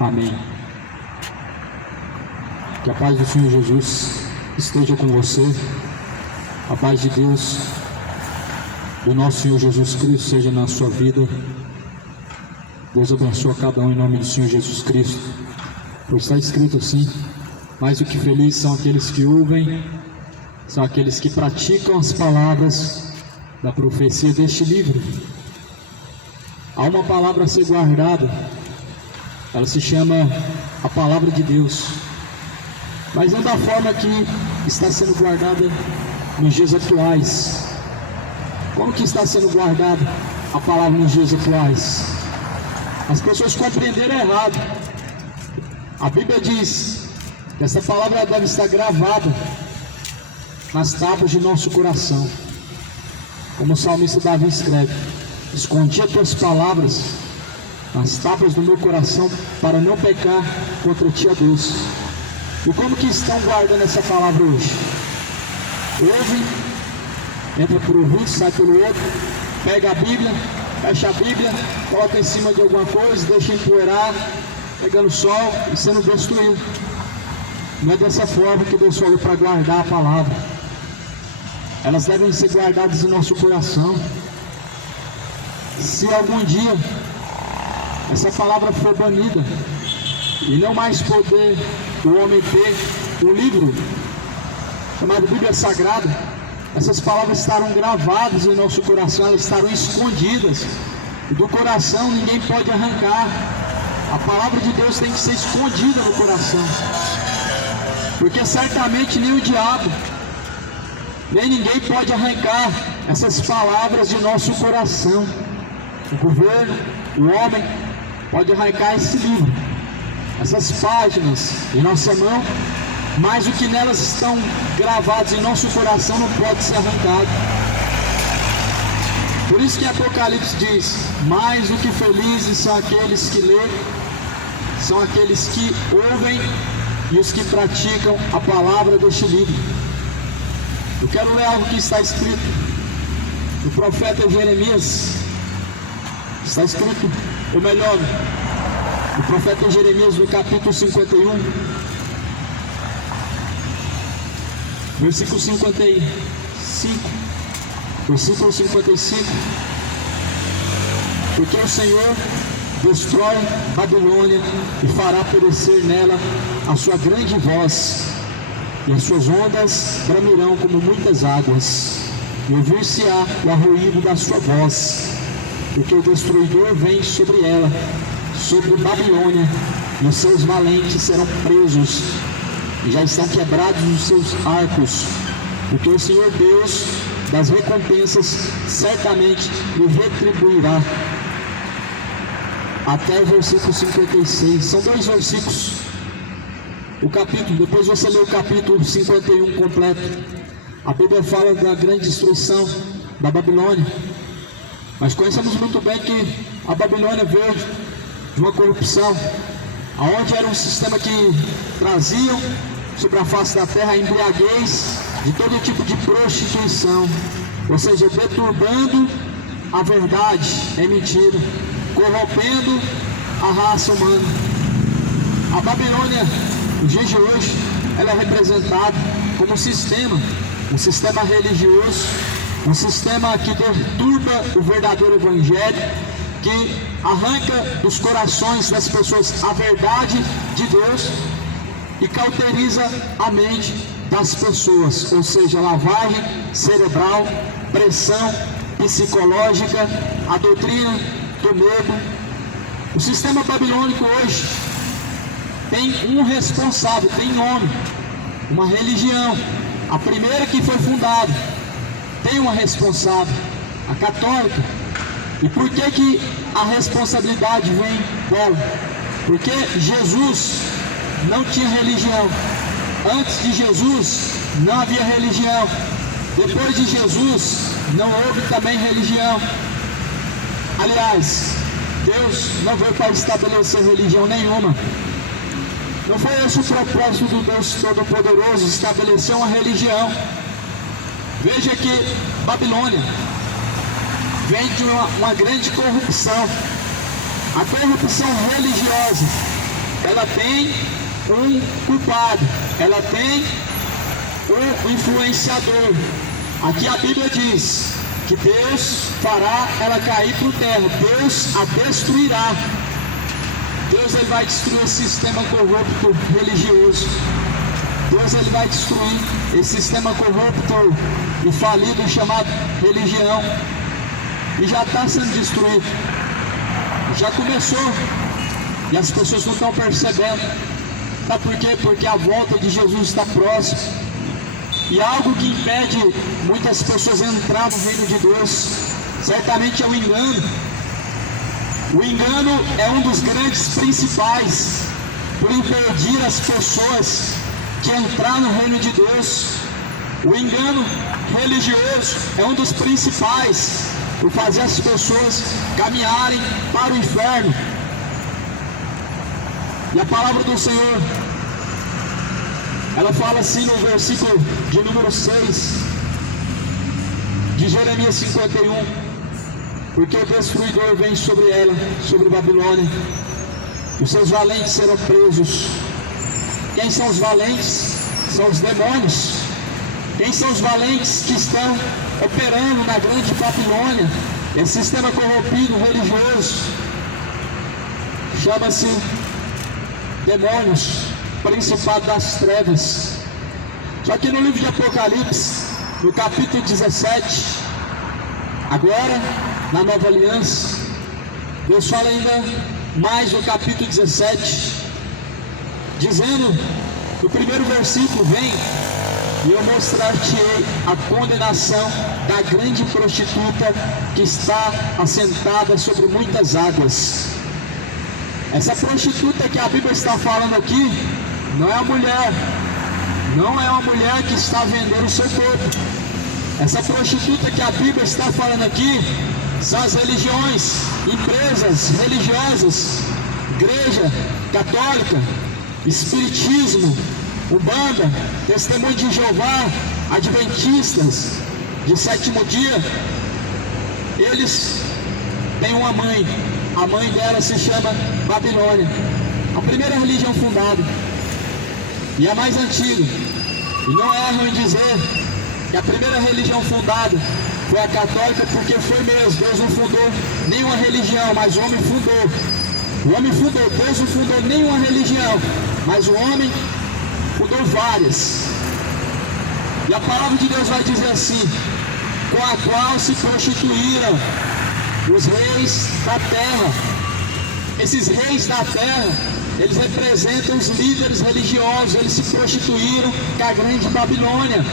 Amém. Que a paz do Senhor Jesus esteja com você. A paz de Deus, do nosso Senhor Jesus Cristo, seja na sua vida. Deus abençoe cada um em nome do Senhor Jesus Cristo. Pois está escrito assim: mais do que felizes são aqueles que ouvem, são aqueles que praticam as palavras da profecia deste livro. Há uma palavra a ser guardada, ela se chama a palavra de Deus, mas não da forma que está sendo guardada nos dias atuais. Como que está sendo guardada a palavra nos dias atuais? As pessoas compreenderam errado. A Bíblia diz que essa palavra deve estar gravada nas tábuas de nosso coração, como o salmista Davi escreve: escondi as tuas palavras nas tábuas do meu coração, para não pecar contra ti, ó Deus. E como que estão guardando essa palavra hoje? Ouve, entra por um ouvido, sai pelo outro, pega a Bíblia, fecha a Bíblia, coloca em cima de alguma coisa, deixa empoeirar, pegando sol e sendo destruído. Não é dessa forma que Deus falou para guardar a palavra. Elas devem ser guardadas em nosso coração. Se algum dia essa palavra for banida e não mais poder o homem ter um livro chamado Bíblia Sagrada, essas palavras estarão gravadas em nosso coração, elas estarão escondidas, e do coração ninguém pode arrancar. A palavra de Deus tem que ser escondida no coração, porque certamente nem o diabo, nem ninguém pode arrancar essas palavras de nosso coração. O governo, o homem, pode arrancar esse livro, essas páginas em nossa mão, mas o que nelas estão gravados em nosso coração não pode ser arrancado. Por isso que Apocalipse diz: mais do que felizes são aqueles que lêem, são aqueles que ouvem e os que praticam a palavra deste livro. Eu quero ler algo que está escrito no profeta Jeremias. Está escrito, ou melhor, o profeta Jeremias, no capítulo 51, versículo 55, versículo 55. Porque o Senhor destrói Babilônia e fará perecer nela a sua grande voz, e as suas ondas bramirão como muitas águas, e ouvir-se-á o arruído da sua voz, porque o destruidor vem sobre ela, sobre Babilônia, e os seus valentes serão presos, e já estão quebrados os seus arcos, porque o Senhor Deus das recompensas certamente lhe retribuirá. Até o versículo 56, são 2 versículos, o capítulo, depois você lê o capítulo 51 completo. A Bíblia fala da grande destruição da Babilônia, mas conhecemos muito bem que a Babilônia veio de uma corrupção, aonde era um sistema que traziam sobre a face da terra a embriaguez de todo tipo de prostituição, ou seja, deturbando a verdade em mentira, corrompendo a raça humana. A Babilônia, nos dias de hoje, ela é representada como um sistema religioso, um sistema que deturba o verdadeiro evangelho, que arranca dos corações das pessoas a verdade de Deus e cauteriza a mente das pessoas, ou seja, lavagem cerebral, pressão psicológica, a doutrina do medo. O sistema babilônico hoje tem um responsável, tem nome, uma religião, a primeira que foi fundada, tem uma responsável, a católica. E por que a responsabilidade vem dela? Porque Jesus não tinha religião. Antes de Jesus não havia religião. Depois de Jesus não houve também religião. Aliás, Deus não veio para estabelecer religião nenhuma. Não foi esse o propósito do Deus Todo-Poderoso, estabelecer uma religião. Veja que Babilônia vem de uma grande corrupção. A corrupção religiosa ela tem um culpado, ela tem um influenciador. Aqui a Bíblia diz que Deus fará ela cair por terra, Deus a destruirá. Deus ele vai destruir esse sistema corrupto religioso. Deus ele vai destruir esse sistema corrupto e falido chamado religião. E já está sendo destruído. Já começou. E as pessoas não estão percebendo. Sabe por quê? Porque a volta de Jesus está próxima. E algo que impede muitas pessoas entrar no reino de Deus, certamente é o engano. O engano é um dos grandes principais por impedir as pessoas de entrar no reino de Deus. O engano religioso é um dos principais por fazer as pessoas caminharem para o inferno. E a palavra do Senhor, ela fala assim no versículo de número 6 de Jeremias 51: porque o destruidor vem sobre ela, sobre Babilônia, os seus valentes serão presos. Quem são os valentes? São os demônios. Quem são os valentes que estão operando na grande Babilônia? Esse sistema corrompido religioso chama-se demônios, principado das trevas. Só que no livro de Apocalipse, no capítulo 17, agora na Nova Aliança, Deus fala ainda mais no capítulo 17, dizendo no primeiro versículo: vem e eu mostrar-te-ei a condenação da grande prostituta que está assentada sobre muitas águas. Essa prostituta que a Bíblia está falando aqui não é a mulher, não é uma mulher que está vendendo o seu corpo. Essa prostituta que a Bíblia está falando aqui são as religiões, empresas religiosas, igreja católica, espiritismo, Umbanda, Testemunho de Jeová, Adventistas de sétimo dia. Eles têm uma mãe, a mãe dela se chama Babilônia, a primeira religião fundada e a mais antiga. E não erram em dizer que a primeira religião fundada foi a católica, porque foi mesmo. Deus não fundou nenhuma religião, mas o homem fundou. O homem fundou, Deus não fundou nenhuma religião, mas o homem fundou várias. E a palavra de Deus vai dizer assim: com a qual se prostituíram os reis da terra. Esses reis da terra, eles representam os líderes religiosos. Eles se prostituíram com a grande Babilônia.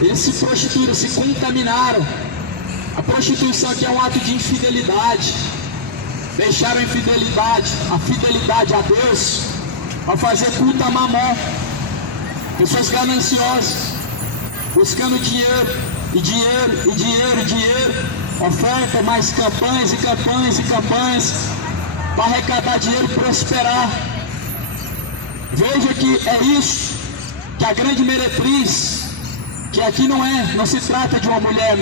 Eles se prostituíram, se contaminaram. A prostituição aqui é um ato de infidelidade. Deixaram a fidelidade a Deus, ao fazer culto a Mamon. Pessoas gananciosas, buscando dinheiro, e dinheiro, e dinheiro, e dinheiro. Oferta mais campanhas e campanhas e campanhas, para arrecadar dinheiro e prosperar. Veja que é isso que a grande meretriz, que aqui não se trata de uma mulher,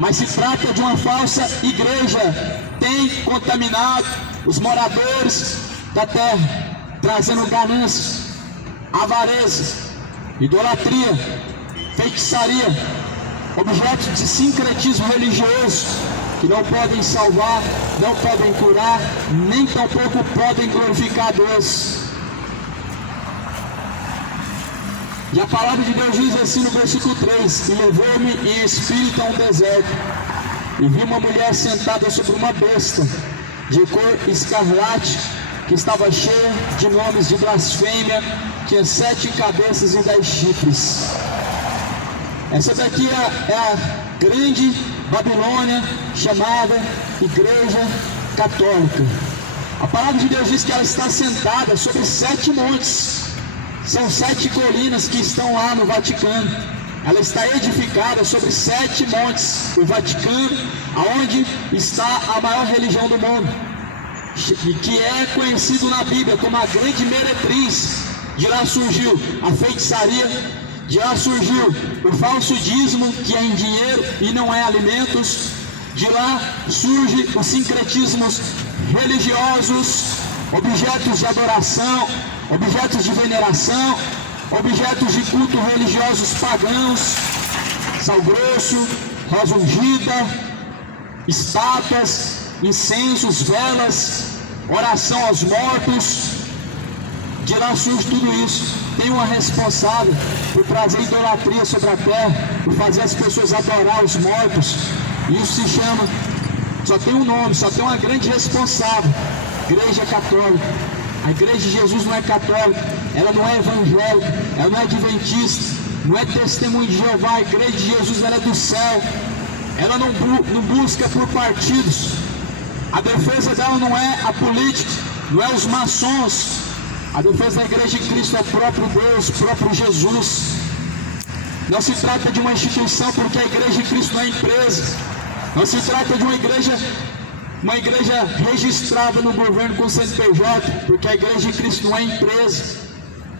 mas se trata de uma falsa igreja, tem contaminado os moradores da terra, trazendo ganância, avareza, idolatria, feitiçaria, objetos de sincretismo religioso, que não podem salvar, não podem curar, nem tampouco podem glorificar a Deus. E a palavra de Deus diz assim no versículo 3: e levou-me em espírito a um deserto, e vi uma mulher sentada sobre uma besta, de cor escarlate, que estava cheia de nomes de blasfêmia, tinha 7 cabeças e 10 chifres. Essa daqui é a grande Babilônia, chamada Igreja Católica. A palavra de Deus diz que ela está sentada sobre 7 montes. São 7 colinas que estão lá no Vaticano. Ela está edificada sobre 7 montes. O Vaticano, aonde está a maior religião do mundo, e que é conhecido na Bíblia como a grande meretriz. De lá surgiu a feitiçaria, de lá surgiu o falso dízimo, que é em dinheiro e não é alimentos. De lá surge os sincretismos religiosos, objetos de adoração, objetos de veneração, objetos de culto religiosos pagãos, sal grosso, rosa ungida, estátuas, incensos, velas, oração aos mortos. De lá surge tudo isso. Tem uma responsável por trazer idolatria sobre a terra, por fazer as pessoas adorar os mortos. Isso se chama, só tem um nome, só tem uma grande responsável: Igreja Católica. A Igreja de Jesus não é católica, ela não é evangélica, ela não é adventista, não é testemunho de Jeová. A Igreja de Jesus, ela é do céu. Ela não busca por partidos. A defesa dela não é a política, não é os maçons. A defesa da Igreja de Cristo é o próprio Deus, o próprio Jesus. Não se trata de uma instituição, porque a Igreja de Cristo não é empresa. Não se trata de uma igreja registrada no governo com CNPJ, porque a Igreja de Cristo não é empresa.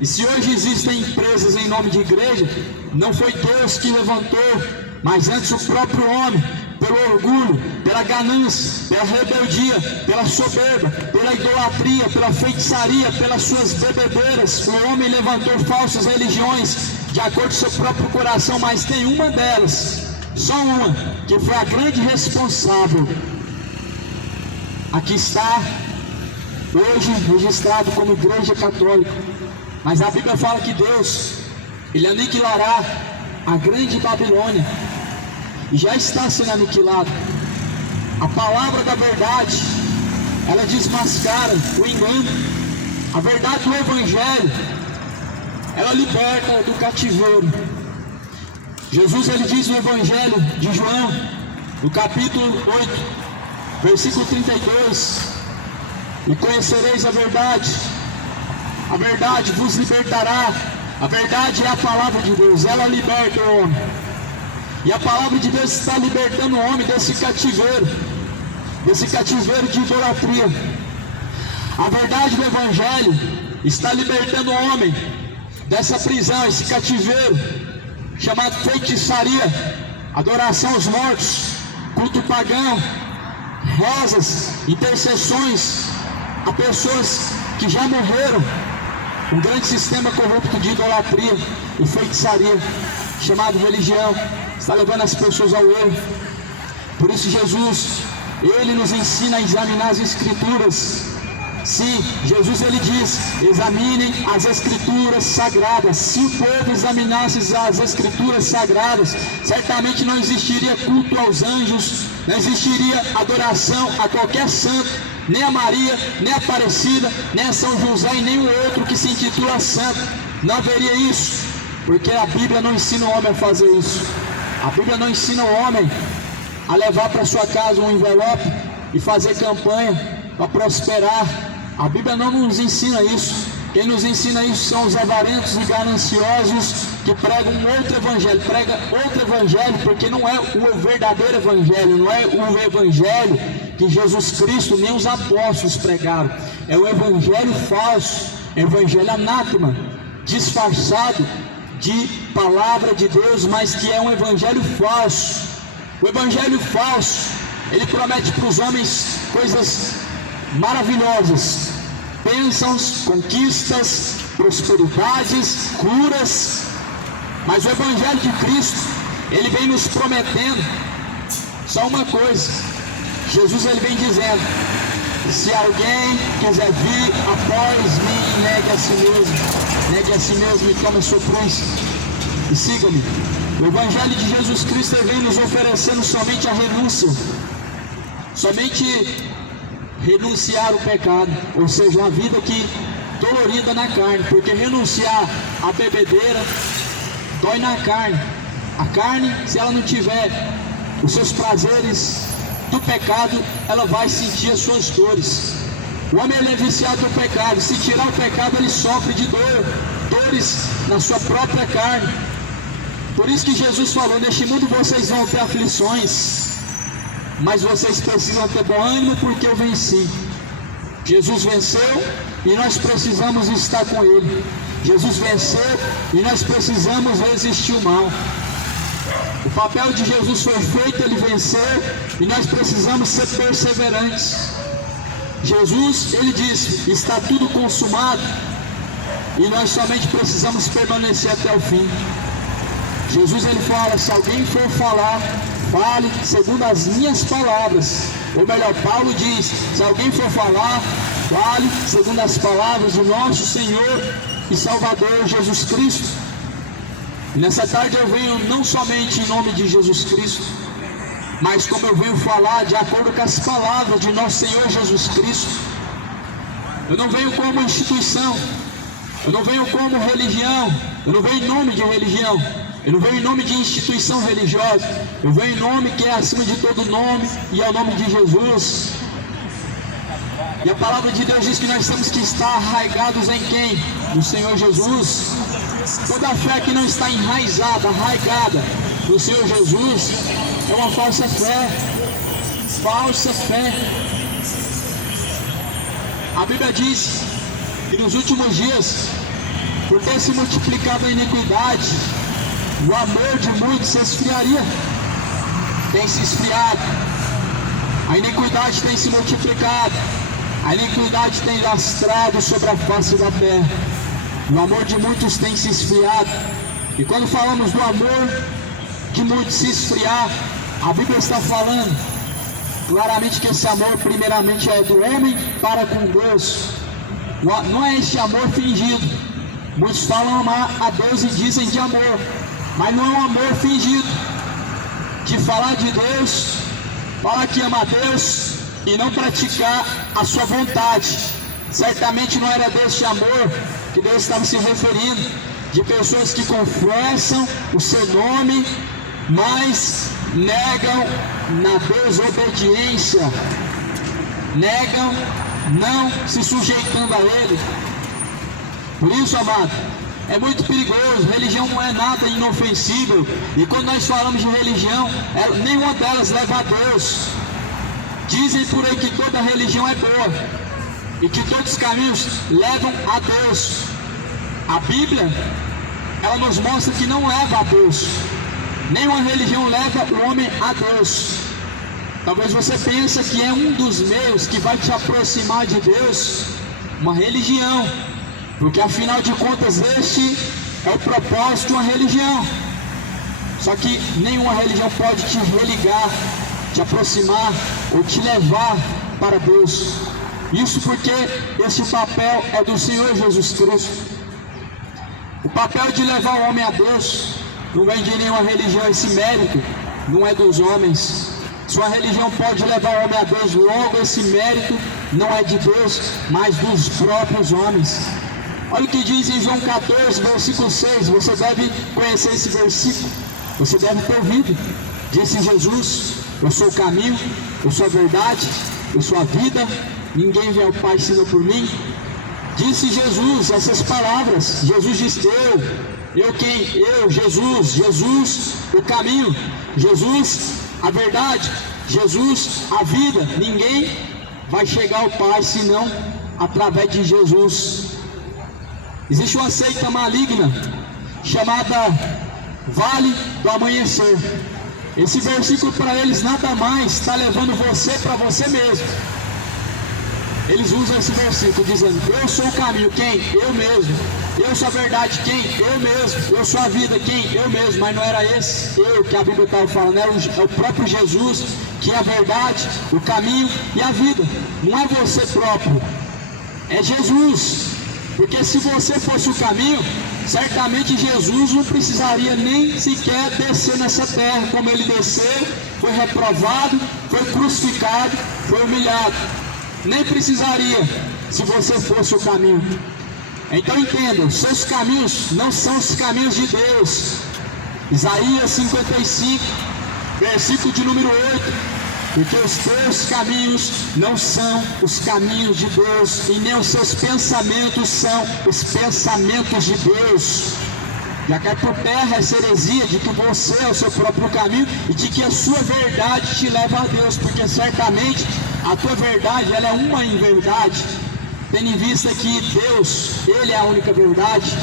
E se hoje existem empresas em nome de igreja, não foi Deus que levantou, mas antes o próprio homem, pelo orgulho, pela ganância, pela rebeldia, pela soberba, pela idolatria, pela feitiçaria, pelas suas bebedeiras. O homem levantou falsas religiões de acordo com seu próprio coração, mas tem uma delas, só uma, que foi a grande responsável. Aqui está, hoje registrado como Igreja Católica. Mas a Bíblia fala que Deus, Ele aniquilará a grande Babilônia. E já está sendo aniquilado. A palavra da verdade, ela desmascara o engano. A verdade do Evangelho, ela liberta do cativeiro. Jesus, ele diz no Evangelho de João, no capítulo 8, versículo 32: e conhecereis a verdade vos libertará. A verdade é a palavra de Deus, ela liberta o homem. E a palavra de Deus está libertando o homem desse cativeiro de idolatria. A verdade do Evangelho está libertando o homem dessa prisão, esse cativeiro chamado feitiçaria, adoração aos mortos, culto pagão, rezas, intercessões a pessoas que já morreram. Um grande sistema corrupto de idolatria e feitiçaria, chamado religião, está levando as pessoas ao erro. Por isso Jesus, Ele nos ensina a examinar as Escrituras. Sim, Jesus, Ele diz: examinem as Escrituras sagradas. Se o povo examinasse as Escrituras sagradas, certamente não existiria culto aos anjos, não existiria adoração a qualquer santo, nem a Maria, nem a Aparecida, nem a São José e nenhum outro que se intitula santo. Não haveria isso, porque a Bíblia não ensina o homem a fazer isso. A Bíblia não ensina o homem a levar para sua casa um envelope e fazer campanha para prosperar. A Bíblia não nos ensina isso. Quem nos ensina isso são os avarentos e gananciosos que pregam um outro evangelho. Prega outro evangelho porque não é o verdadeiro evangelho, não é o evangelho que Jesus Cristo nem os apóstolos pregaram. É o evangelho falso, evangelho anátema, disfarçado de palavra de Deus, mas que é um evangelho falso. O evangelho falso, ele promete para os homens coisas maravilhosas, bênçãos, conquistas, prosperidades, curas. Mas o evangelho de Cristo, ele vem nos prometendo só uma coisa. Jesus, ele vem dizendo: se alguém quiser vir após mim, negue a si mesmo e tome a sua cruz e siga-me. O evangelho de Jesus Cristo, ele vem nos oferecendo somente a renúncia, somente renunciar o pecado, ou seja, uma vida que dolorida na carne, porque renunciar à bebedeira dói na carne. A carne, se ela não tiver os seus prazeres do pecado, ela vai sentir as suas dores. O homem, ele é viciado no pecado. Se tirar o pecado, ele sofre de dores na sua própria carne. Por isso que Jesus falou: neste mundo vocês vão ter aflições, mas vocês precisam ter bom ânimo, porque eu venci. Jesus venceu e nós precisamos estar com Ele. Jesus venceu e nós precisamos resistir o mal. O papel de Jesus foi feito, Ele venceu, e nós precisamos ser perseverantes. Jesus, ele disse, está tudo consumado, e nós somente precisamos permanecer até o fim. Jesus, ele fala, se alguém for falar, fale segundo as minhas palavras. Ou melhor, Paulo diz, se alguém for falar, fale segundo as palavras do nosso Senhor e Salvador Jesus Cristo. E nessa tarde eu venho não somente em nome de Jesus Cristo, mas como eu venho falar de acordo com as palavras de nosso Senhor Jesus Cristo. Eu não venho como instituição, eu não venho como religião, eu não venho em nome de religião, eu não venho em nome de instituição religiosa, eu venho em nome que é acima de todo nome, e é o nome de Jesus. E a palavra de Deus diz que nós temos que estar arraigados em quem? No Senhor Jesus. Toda fé que não está enraizada, arraigada no Senhor Jesus, é uma falsa fé. Falsa fé. A Bíblia diz que nos últimos dias, por ter se multiplicado a iniquidade, o amor de muitos se esfriaria. Tem se esfriado. A iniquidade tem se multiplicado. A iniquidade tem lastrado sobre a face da terra. O amor de muitos tem se esfriado. E quando falamos do amor de muitos se esfriar, a Bíblia está falando claramente que esse amor primeiramente é do homem para com Deus. Não é este amor fingido. Muitos falam amar a Deus e dizem de amor, mas não é um amor fingido, de falar de Deus, falar que ama a Deus e não praticar a sua vontade. Certamente não era deste amor que Deus estava se referindo, de pessoas que confessam o seu nome, mas negam na desobediência, negam não se sujeitando a Ele. Por isso, amado, é muito perigoso. Religião não é nada inofensível, e quando nós falamos de religião, nenhuma delas leva a Deus. Dizem por aí que toda religião é boa e que todos os caminhos levam a Deus. A Bíblia, ela nos mostra que não leva a Deus. Nenhuma religião leva o homem a Deus. Talvez você pense que é um dos meios que vai te aproximar de Deus, uma religião, porque afinal de contas este é o propósito de uma religião. Só que nenhuma religião pode te religar, te aproximar ou te levar para Deus. Isso porque esse papel é do Senhor Jesus Cristo. O papel de levar o homem a Deus não vem de nenhuma religião. Esse mérito não é dos homens. Sua religião pode levar o homem a Deus, logo esse mérito não é de Deus, mas dos próprios homens. Olha o que diz em João 14, versículo 6. Você deve conhecer esse versículo, você deve ter ouvido. Disse Jesus: eu sou o caminho, eu sou a verdade, eu sou a vida, ninguém vem ao Pai senão por mim. Disse Jesus essas palavras. Jesus disse: eu quem? Eu, Jesus o caminho, Jesus a verdade, Jesus a vida. Ninguém vai chegar ao Pai senão através de Jesus. Existe uma seita maligna chamada Vale do Amanhecer. Esse versículo para eles nada mais está levando você para você mesmo. Eles usam esse versículo dizendo: eu sou o caminho, quem? Eu mesmo. Eu sou a verdade, quem? Eu mesmo. Eu sou a vida, quem? Eu mesmo. Mas não era esse eu que a Bíblia estava falando, é o próprio Jesus, que é a verdade, o caminho e a vida. Não é você próprio, é Jesus. Porque se você fosse o caminho, certamente Jesus não precisaria nem sequer descer nessa terra como ele desceu, foi reprovado, foi crucificado, foi humilhado. Nem precisaria, se você fosse o caminho. Então entenda, seus caminhos não são os caminhos de Deus. Isaías 55, versículo de número 8. Porque os teus caminhos não são os caminhos de Deus, e nem os seus pensamentos são os pensamentos de Deus. Já cai por terra essa heresia de que você é o seu próprio caminho e de que a sua verdade te leva a Deus, porque certamente a tua verdade, ela é uma em verdade, tendo em vista que Deus, Ele é a única verdade.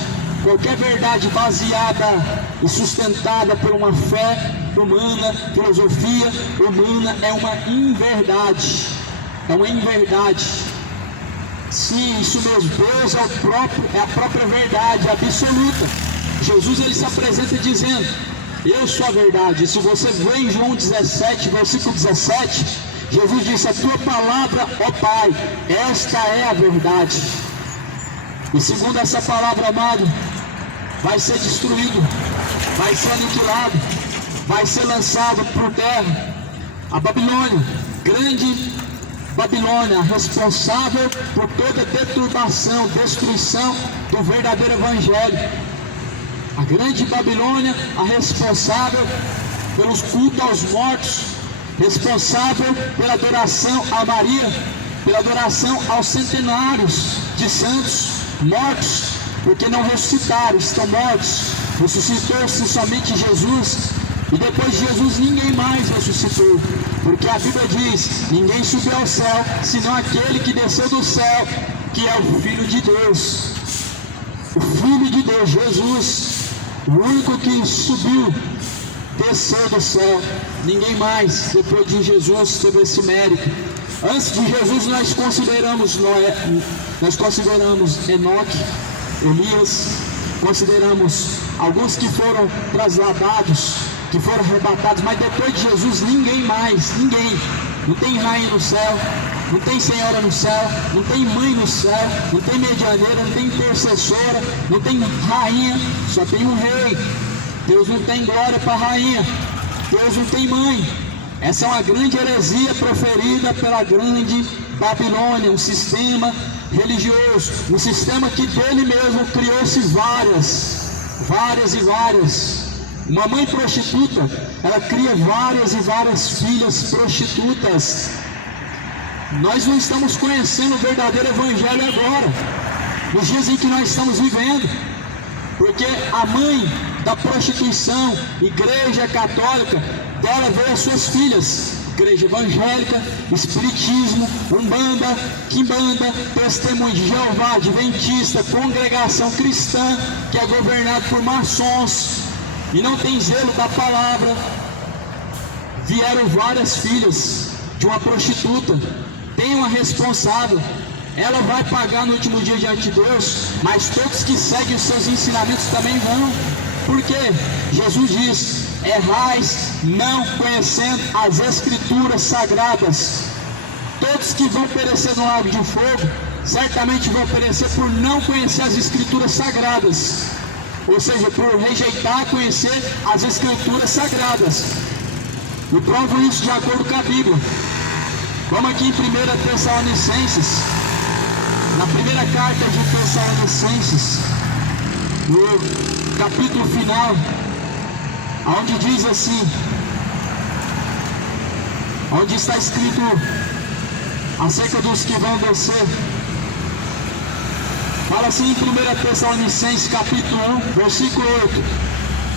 Qualquer verdade baseada e sustentada por uma fé humana, filosofia humana, é uma inverdade. É uma inverdade. Sim, isso mesmo. Deus é a própria verdade absoluta. Jesus ele se apresenta dizendo: eu sou a verdade. E se você vê em João 17, versículo 17, Jesus disse: a tua palavra, ó Pai, esta é a verdade. E segundo essa palavra, amado, vai ser destruído, vai ser aniquilado, vai ser lançado por terra a Babilônia, grande Babilônia, responsável por toda deturbação, destruição do verdadeiro evangelho. A grande Babilônia, a responsável pelos cultos aos mortos, responsável pela adoração a Maria, pela adoração aos centenários de santos mortos, porque não ressuscitaram, estão mortos. Ressuscitou-se somente Jesus, e depois de Jesus ninguém mais ressuscitou, porque a Bíblia diz: ninguém subiu ao céu, senão aquele que desceu do céu, que é o Filho de Deus. O Filho de Deus, Jesus, o único que subiu, desceu do céu. Ninguém mais, depois de Jesus, teve esse mérito. Antes de Jesus nós consideramos Enoque, Elias, consideramos alguns que foram trasladados, que foram arrebatados, mas depois de Jesus ninguém mais, ninguém. Não tem rainha no céu, não tem senhora no céu, não tem mãe no céu, não tem medianeira, não tem intercessora, não tem rainha, só tem um rei. Deus não tem glória para rainha, Deus não tem mãe. Essa é uma grande heresia proferida pela grande Babilônia, um sistema religioso, um sistema que dele mesmo criou-se várias e várias. Uma mãe prostituta, ela cria várias e várias filhas prostitutas. Nós não estamos conhecendo o verdadeiro evangelho agora, nos dias em que nós estamos vivendo, porque a mãe da prostituição, igreja católica, dela veio as suas filhas, igreja evangélica, espiritismo, umbanda, quimbanda, testemunho de Jeová, adventista, congregação cristã, que é governado por maçons, e não tem zelo da palavra. Vieram várias filhas de uma prostituta, tem uma responsável, ela vai pagar no último dia diante de Deus, mas todos que seguem os seus ensinamentos também vão, porque Jesus diz: errais não conhecendo as escrituras sagradas. Todos que vão perecer no lago de fogo, certamente vão perecer por não conhecer as escrituras sagradas, ou seja, por rejeitar conhecer as escrituras sagradas. E provo isso de acordo com a Bíblia. Vamos aqui em 1 Tessalonicenses, na primeira carta de Tessalonicenses, no capítulo final, onde diz assim, onde está escrito acerca dos que vão descer. Fala assim em 1 Tessalonicenses capítulo 1, versículo 8: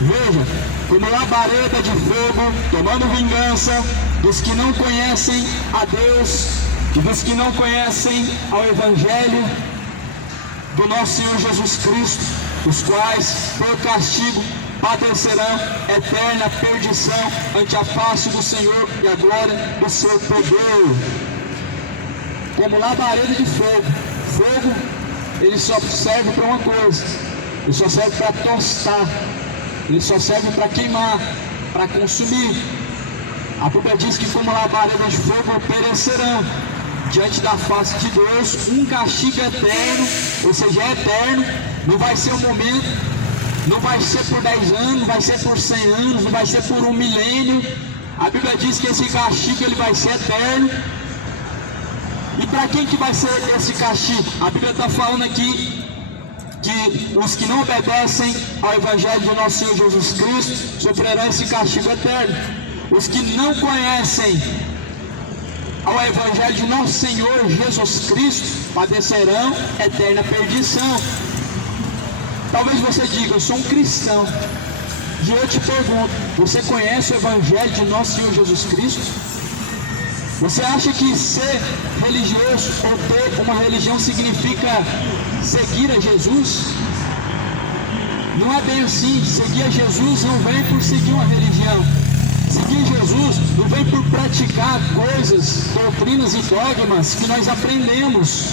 veja, como labareda de fogo, tomando vingança dos que não conhecem a Deus e dos que não conhecem ao Evangelho do nosso Senhor Jesus Cristo, os quais, por castigo, padecerão eterna perdição ante a face do Senhor e a glória do seu poder. Como labareda de fogo. Fogo, ele só serve para uma coisa, ele só serve para tostar, ele só serve para queimar, para consumir. A Bíblia diz que como labareda de fogo perecerão diante da face de Deus, um castigo eterno, ou seja, é eterno, não vai ser um momento, não vai ser por 10 anos, não vai ser por 100 anos, não vai ser por 1 milênio. A Bíblia diz que esse castigo ele vai ser eterno. E para quem que vai ser esse castigo? A Bíblia está falando aqui que os que não obedecem ao Evangelho do nosso Senhor Jesus Cristo sofrerão esse castigo eterno. Os que não conhecem ao Evangelho de nosso Senhor Jesus Cristo padecerão eterna perdição. Talvez você diga: eu sou um cristão. E eu te pergunto: você conhece o Evangelho de nosso Senhor Jesus Cristo? Você acha que ser religioso ou ter uma religião significa seguir a Jesus? Não é bem assim. Seguir a Jesus não vem por seguir uma religião. Seguir Jesus não vem por praticar coisas, doutrinas e dogmas que nós aprendemos.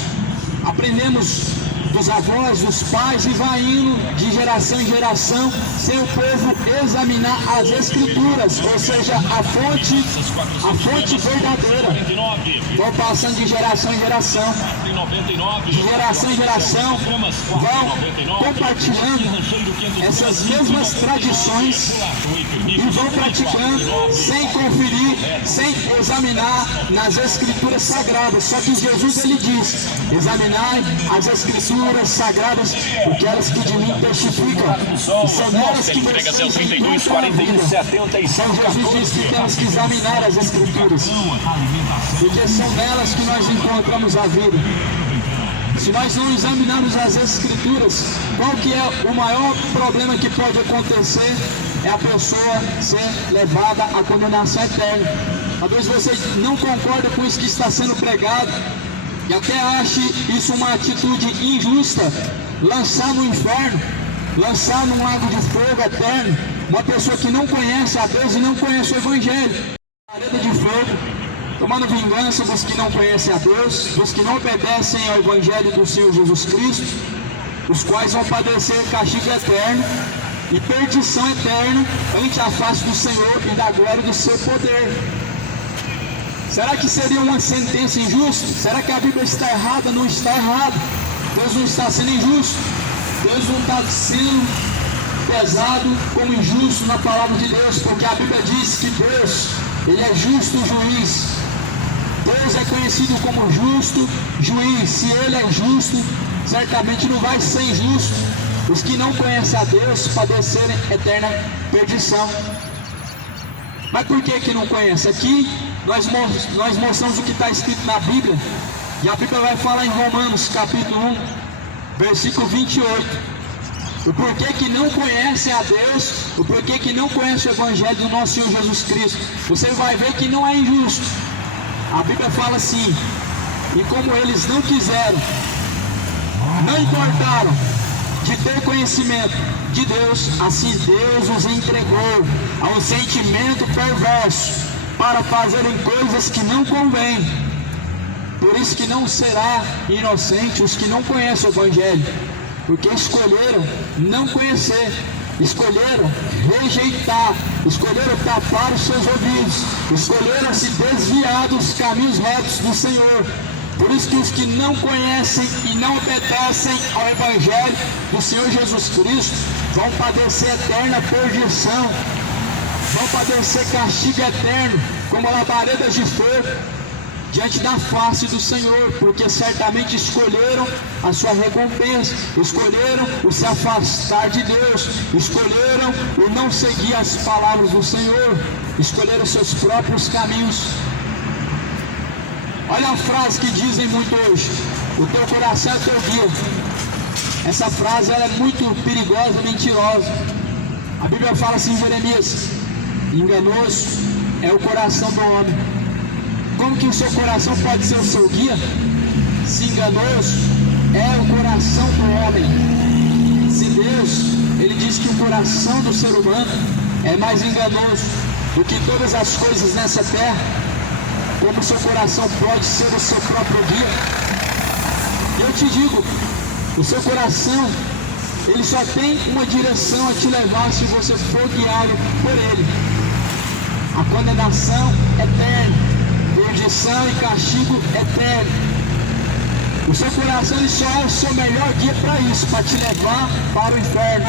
aprendemos dos avós, dos pais, e vai indo de geração em geração, sem o povo examinar as escrituras, ou seja, a fonte verdadeira. Vão passando de geração em geração, vão compartilhando essas mesmas tradições e vão praticando sem conferir, sem examinar nas escrituras sagradas. Só que Jesus, ele diz: examinai as escrituras sagradas, porque elas que de mim testificam, e são nelas que vocês encontram a vida. Então Jesus diz que temos que examinar as escrituras, porque são nelas que nós encontramos a vida. Se nós não examinarmos as escrituras, qual que é o maior problema que pode acontecer? É a pessoa ser levada à condenação eterna. Talvez você não concorde com isso que está sendo pregado, e até ache isso uma atitude injusta, lançar no inferno, lançar num lago de fogo eterno, uma pessoa que não conhece a Deus e não conhece o Evangelho, parede de fogo, tomando vingança dos que não conhecem a Deus, dos que não obedecem ao Evangelho do Senhor Jesus Cristo, os quais vão padecer castigo eterno e perdição eterna ante a face do Senhor e da glória do seu poder. Será que seria uma sentença injusta? Será que a Bíblia está errada? Não está errada. Deus não está sendo injusto. Deus não está sendo pesado como injusto na palavra de Deus, porque a Bíblia diz que Deus, ele é justo juiz. Deus é conhecido como justo juiz. Se ele é justo, certamente não vai ser injusto os que não conhecem a Deus padecerem eterna perdição. Mas por que não conhece? Aqui nós mostramos o que está escrito na Bíblia, e a Bíblia vai falar em Romanos capítulo 1, versículo 28, o porquê que não conhecem a Deus, o porquê que não conhecem o Evangelho do nosso Senhor Jesus Cristo. Você vai ver que não é injusto. A Bíblia fala assim: e como eles não quiseram, não importaram de ter conhecimento de Deus, assim Deus os entregou a um sentimento perverso para fazerem coisas que não convêm. Por isso que não será inocente os que não conhecem o Evangelho, porque escolheram não conhecer, escolheram rejeitar, escolheram tapar os seus ouvidos, escolheram se desviar dos caminhos retos do Senhor. Por isso que os que não conhecem e não obedecem ao Evangelho do Senhor Jesus Cristo vão padecer eterna perdição, vão padecer castigo eterno, como labaredas de fogo, diante da face do Senhor, porque certamente escolheram a sua recompensa, escolheram o se afastar de Deus, escolheram o não seguir as palavras do Senhor, escolheram seus próprios caminhos. Olha a frase que dizem muito hoje: o teu coração é teu guia. Essa frase ela é muito perigosa, mentirosa. A Bíblia fala assim em Jeremias: enganoso é o coração do homem. Como que o seu coração pode ser o seu guia? Se enganoso é o coração do homem. Se Deus, ele diz que o coração do ser humano é mais enganoso do que todas as coisas nessa terra, como o seu coração pode ser o seu próprio guia? Eu te digo, o seu coração, ele só tem uma direção a te levar se você for guiado por ele: a condenação eterna, perdição e castigo eterno. O seu coração, ele só é o seu melhor guia para isso, para te levar para o inferno.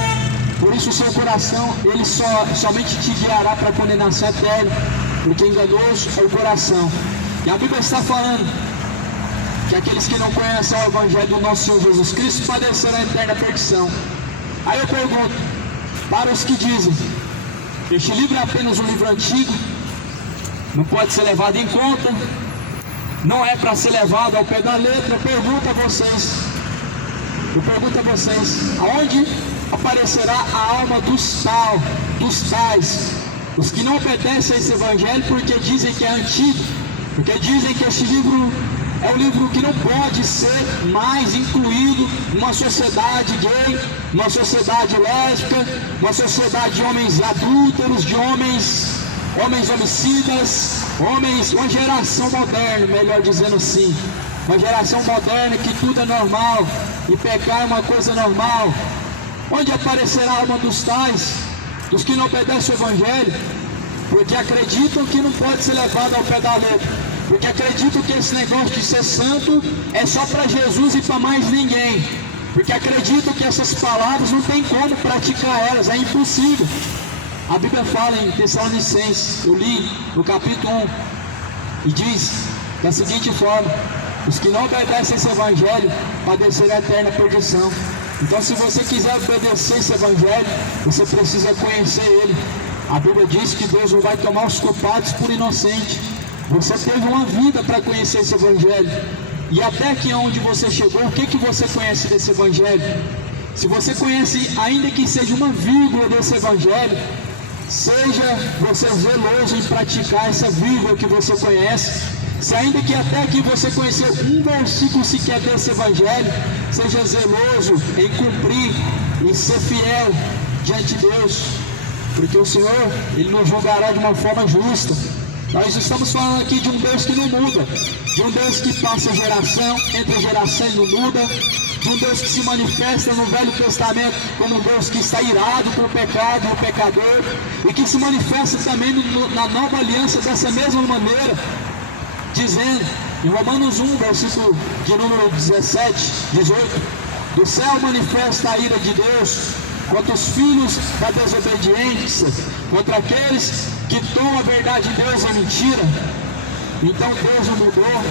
Por isso o seu coração, ele somente te guiará para a condenação eterna, porque enganoso é o coração. E a Bíblia está falando que aqueles que não conhecem o Evangelho do nosso Senhor Jesus Cristo padecerão a eterna perdição. Aí eu pergunto, para os que dizem este livro é apenas um livro antigo, não pode ser levado em conta, não é para ser levado ao pé da letra, eu pergunto a vocês, aonde aparecerá a alma dos tais, os que não obedecem a esse Evangelho porque dizem que é antigo, porque dizem que este livro é um livro que não pode ser mais incluído numa sociedade gay, numa sociedade lésbica, uma sociedade de homens adúlteros, de homens homicidas, uma geração moderna, melhor dizendo assim. uma geração moderna que tudo é normal e pecar é uma coisa normal. Onde aparecerá a alma dos tais, dos que não obedecem o Evangelho, porque acreditam que não pode ser levado ao pé da letra, porque acreditam que esse negócio de ser santo é só para Jesus e para mais ninguém, porque acreditam que essas palavras não tem como praticar elas, é impossível. A Bíblia fala em Tessalonicenses, eu li no capítulo 1, e diz da seguinte forma: os que não obedecem esse Evangelho padecerão a eterna perdição. Então, se você quiser obedecer esse Evangelho, você precisa conhecer ele. A Bíblia diz que Deus não vai tomar os culpados por inocente. Você teve uma vida para conhecer esse Evangelho, e até aqui onde você chegou, o que você conhece desse Evangelho? Se você conhece, ainda que seja uma vírgula desse Evangelho, seja você zeloso em praticar essa vírgula que você conhece. Se ainda que até aqui você conheceu um versículo sequer desse Evangelho, seja zeloso em cumprir e ser fiel diante de Deus, porque o Senhor, Ele nos julgará de uma forma justa. Nós estamos falando aqui de um Deus que não muda, de um Deus que passa geração, entre geração e não muda, de um Deus que se manifesta no Velho Testamento como um Deus que está irado com o pecado e o pecador, e que se manifesta também na nova aliança dessa mesma maneira, dizendo em Romanos 1, versículo de número 17, 18: do céu manifesta a ira de Deus contra os filhos da desobediência, contra aqueles que tomam a verdade de Deus em mentira. Então Deus não mudou.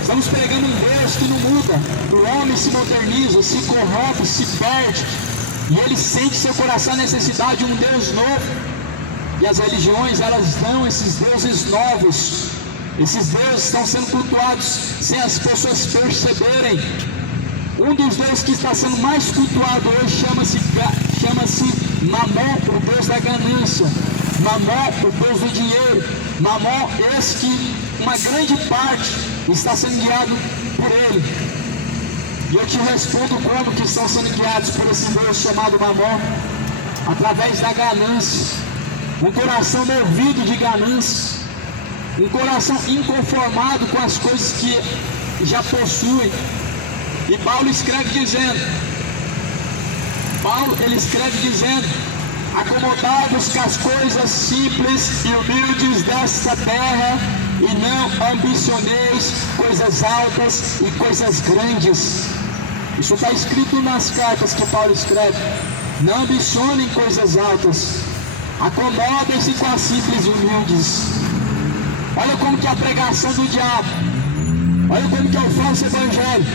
Estamos pregando um Deus que não muda. O homem se moderniza, se corrompe, se perde, e ele sente em seu coração a necessidade de um Deus novo. E as religiões, elas dão esses deuses novos. Esses deuses estão sendo cultuados sem as pessoas perceberem. Um dos deuses que está sendo mais cultuado hoje chama-se Mamon, o Deus da ganância. Mamon, o Deus do dinheiro. Mamon, esse que uma grande parte está sendo guiado por ele. E eu te respondo como que estão sendo guiados por esse Deus chamado Mamon: através da ganância. Um coração movido de ganância, um coração inconformado com as coisas que já possui. E Paulo escreve dizendo, acomodados com as coisas simples e humildes desta terra, e não ambicioneis coisas altas e coisas grandes. Isso está escrito nas cartas que Paulo escreve. Não ambicionem coisas altas, acomodem-se com as simples e humildes. Olha como que é a pregação do diabo, olha como que é o falso evangelho.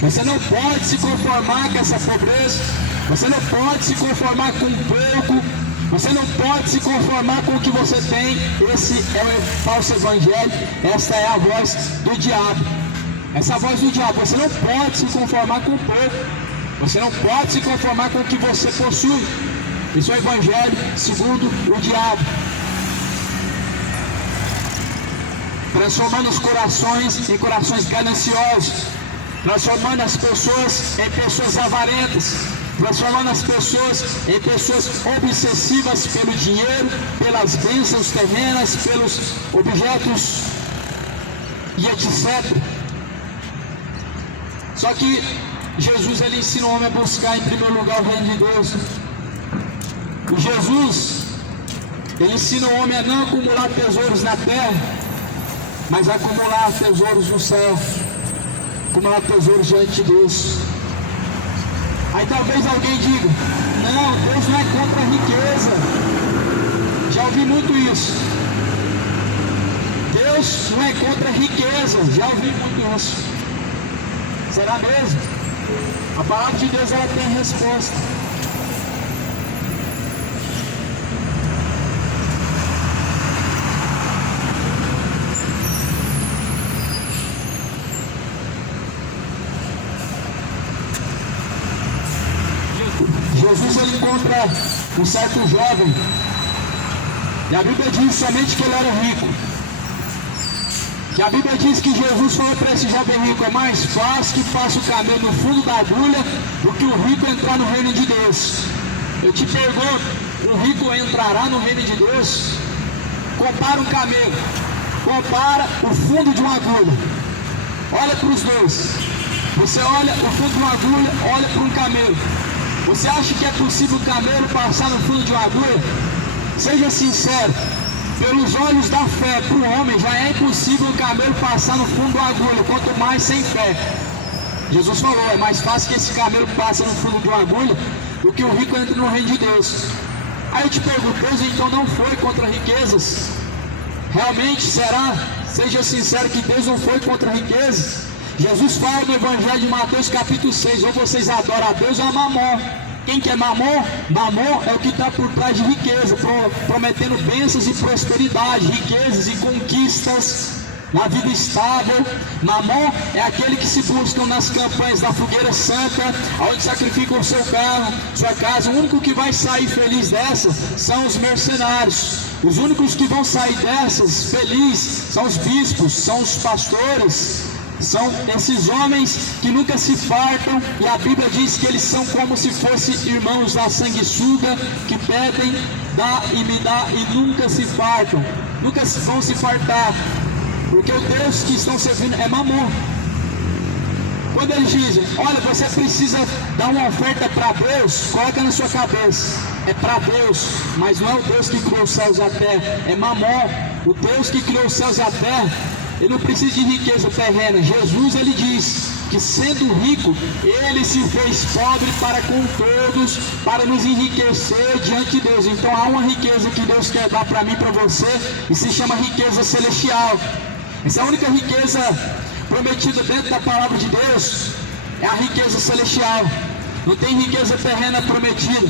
Você não pode se conformar com essa pobreza, você não pode se conformar com pouco, você não pode se conformar com o que você tem. Esse é o falso evangelho, esta é a voz do diabo. Essa voz do diabo: você não pode se conformar com pouco, você não pode se conformar com o que você possui. Isso é o evangelho segundo o diabo, transformando os corações em corações gananciosos, transformando as pessoas em pessoas avarentas, transformando as pessoas em pessoas obsessivas pelo dinheiro, pelas bênçãos terrenas, pelos objetos e etc. Só que Jesus, ele ensina o homem a buscar em primeiro lugar o reino de Deus. E Jesus, ele ensina o homem a não acumular tesouros na terra, mas a acumular tesouros no céu, acumular tesouros diante de Deus. Aí talvez alguém diga: não, Deus não é contra a riqueza. Já ouvi muito isso. Deus não é contra a riqueza. Já ouvi muito isso. Será mesmo? A palavra de Deus, ela tem resposta. Jesus, ele encontra um certo jovem, e a Bíblia diz somente que ele era rico. Que a Bíblia diz que Jesus falou para esse jovem rico: é mais fácil que passe o camelo no fundo da agulha do que o rico entrar no reino de Deus. Eu te pergunto: o rico entrará no reino de Deus? Compara um camelo, compara o fundo de uma agulha. olha para os dois. Você olha o fundo de uma agulha, olha para um camelo. Você acha que é possível um camelo passar no fundo de uma agulha? Seja sincero, pelos olhos da fé, para o homem já é impossível um camelo passar no fundo de uma agulha, quanto mais sem fé. Jesus falou, é mais fácil que esse camelo passe no fundo de uma agulha do que o rico entre no reino de Deus. Aí eu te pergunto, Deus então não foi contra riquezas? Realmente será? Seja sincero que Deus não foi contra riquezas. Jesus fala no Evangelho de Mateus capítulo 6, ou vocês adoram a Deus ou a Mamon. Quem que é Mamon? Mamon é o que está por trás de riqueza, prometendo bênçãos e prosperidade, riquezas e conquistas, uma vida estável. Mamon é aquele que se buscam nas campanhas da fogueira santa, onde sacrificam o seu carro, sua casa. O único que vai sair feliz dessa são os mercenários. Os únicos que vão sair dessas felizes são os bispos, são os pastores. São esses homens que nunca se fartam, e a Bíblia diz que eles são como se fossem irmãos da sanguessuga, que pedem, dá e me dá, e nunca se fartam, nunca vão se fartar, porque o Deus que estão servindo é Mamon. Quando eles dizem, olha, você precisa dar uma oferta para Deus, coloca na sua cabeça, é para Deus, mas não é o Deus que criou os céus e a terra, é Mamon. O Deus que criou os céus e a terra, ele não precisa de riqueza terrena. Jesus, ele diz que sendo rico, ele se fez pobre para com todos, para nos enriquecer diante de Deus. Então há uma riqueza que Deus quer dar para mim e para você, e se chama riqueza celestial. Essa é a única riqueza prometida dentro da palavra de Deus, é a riqueza celestial. Não tem riqueza terrena prometida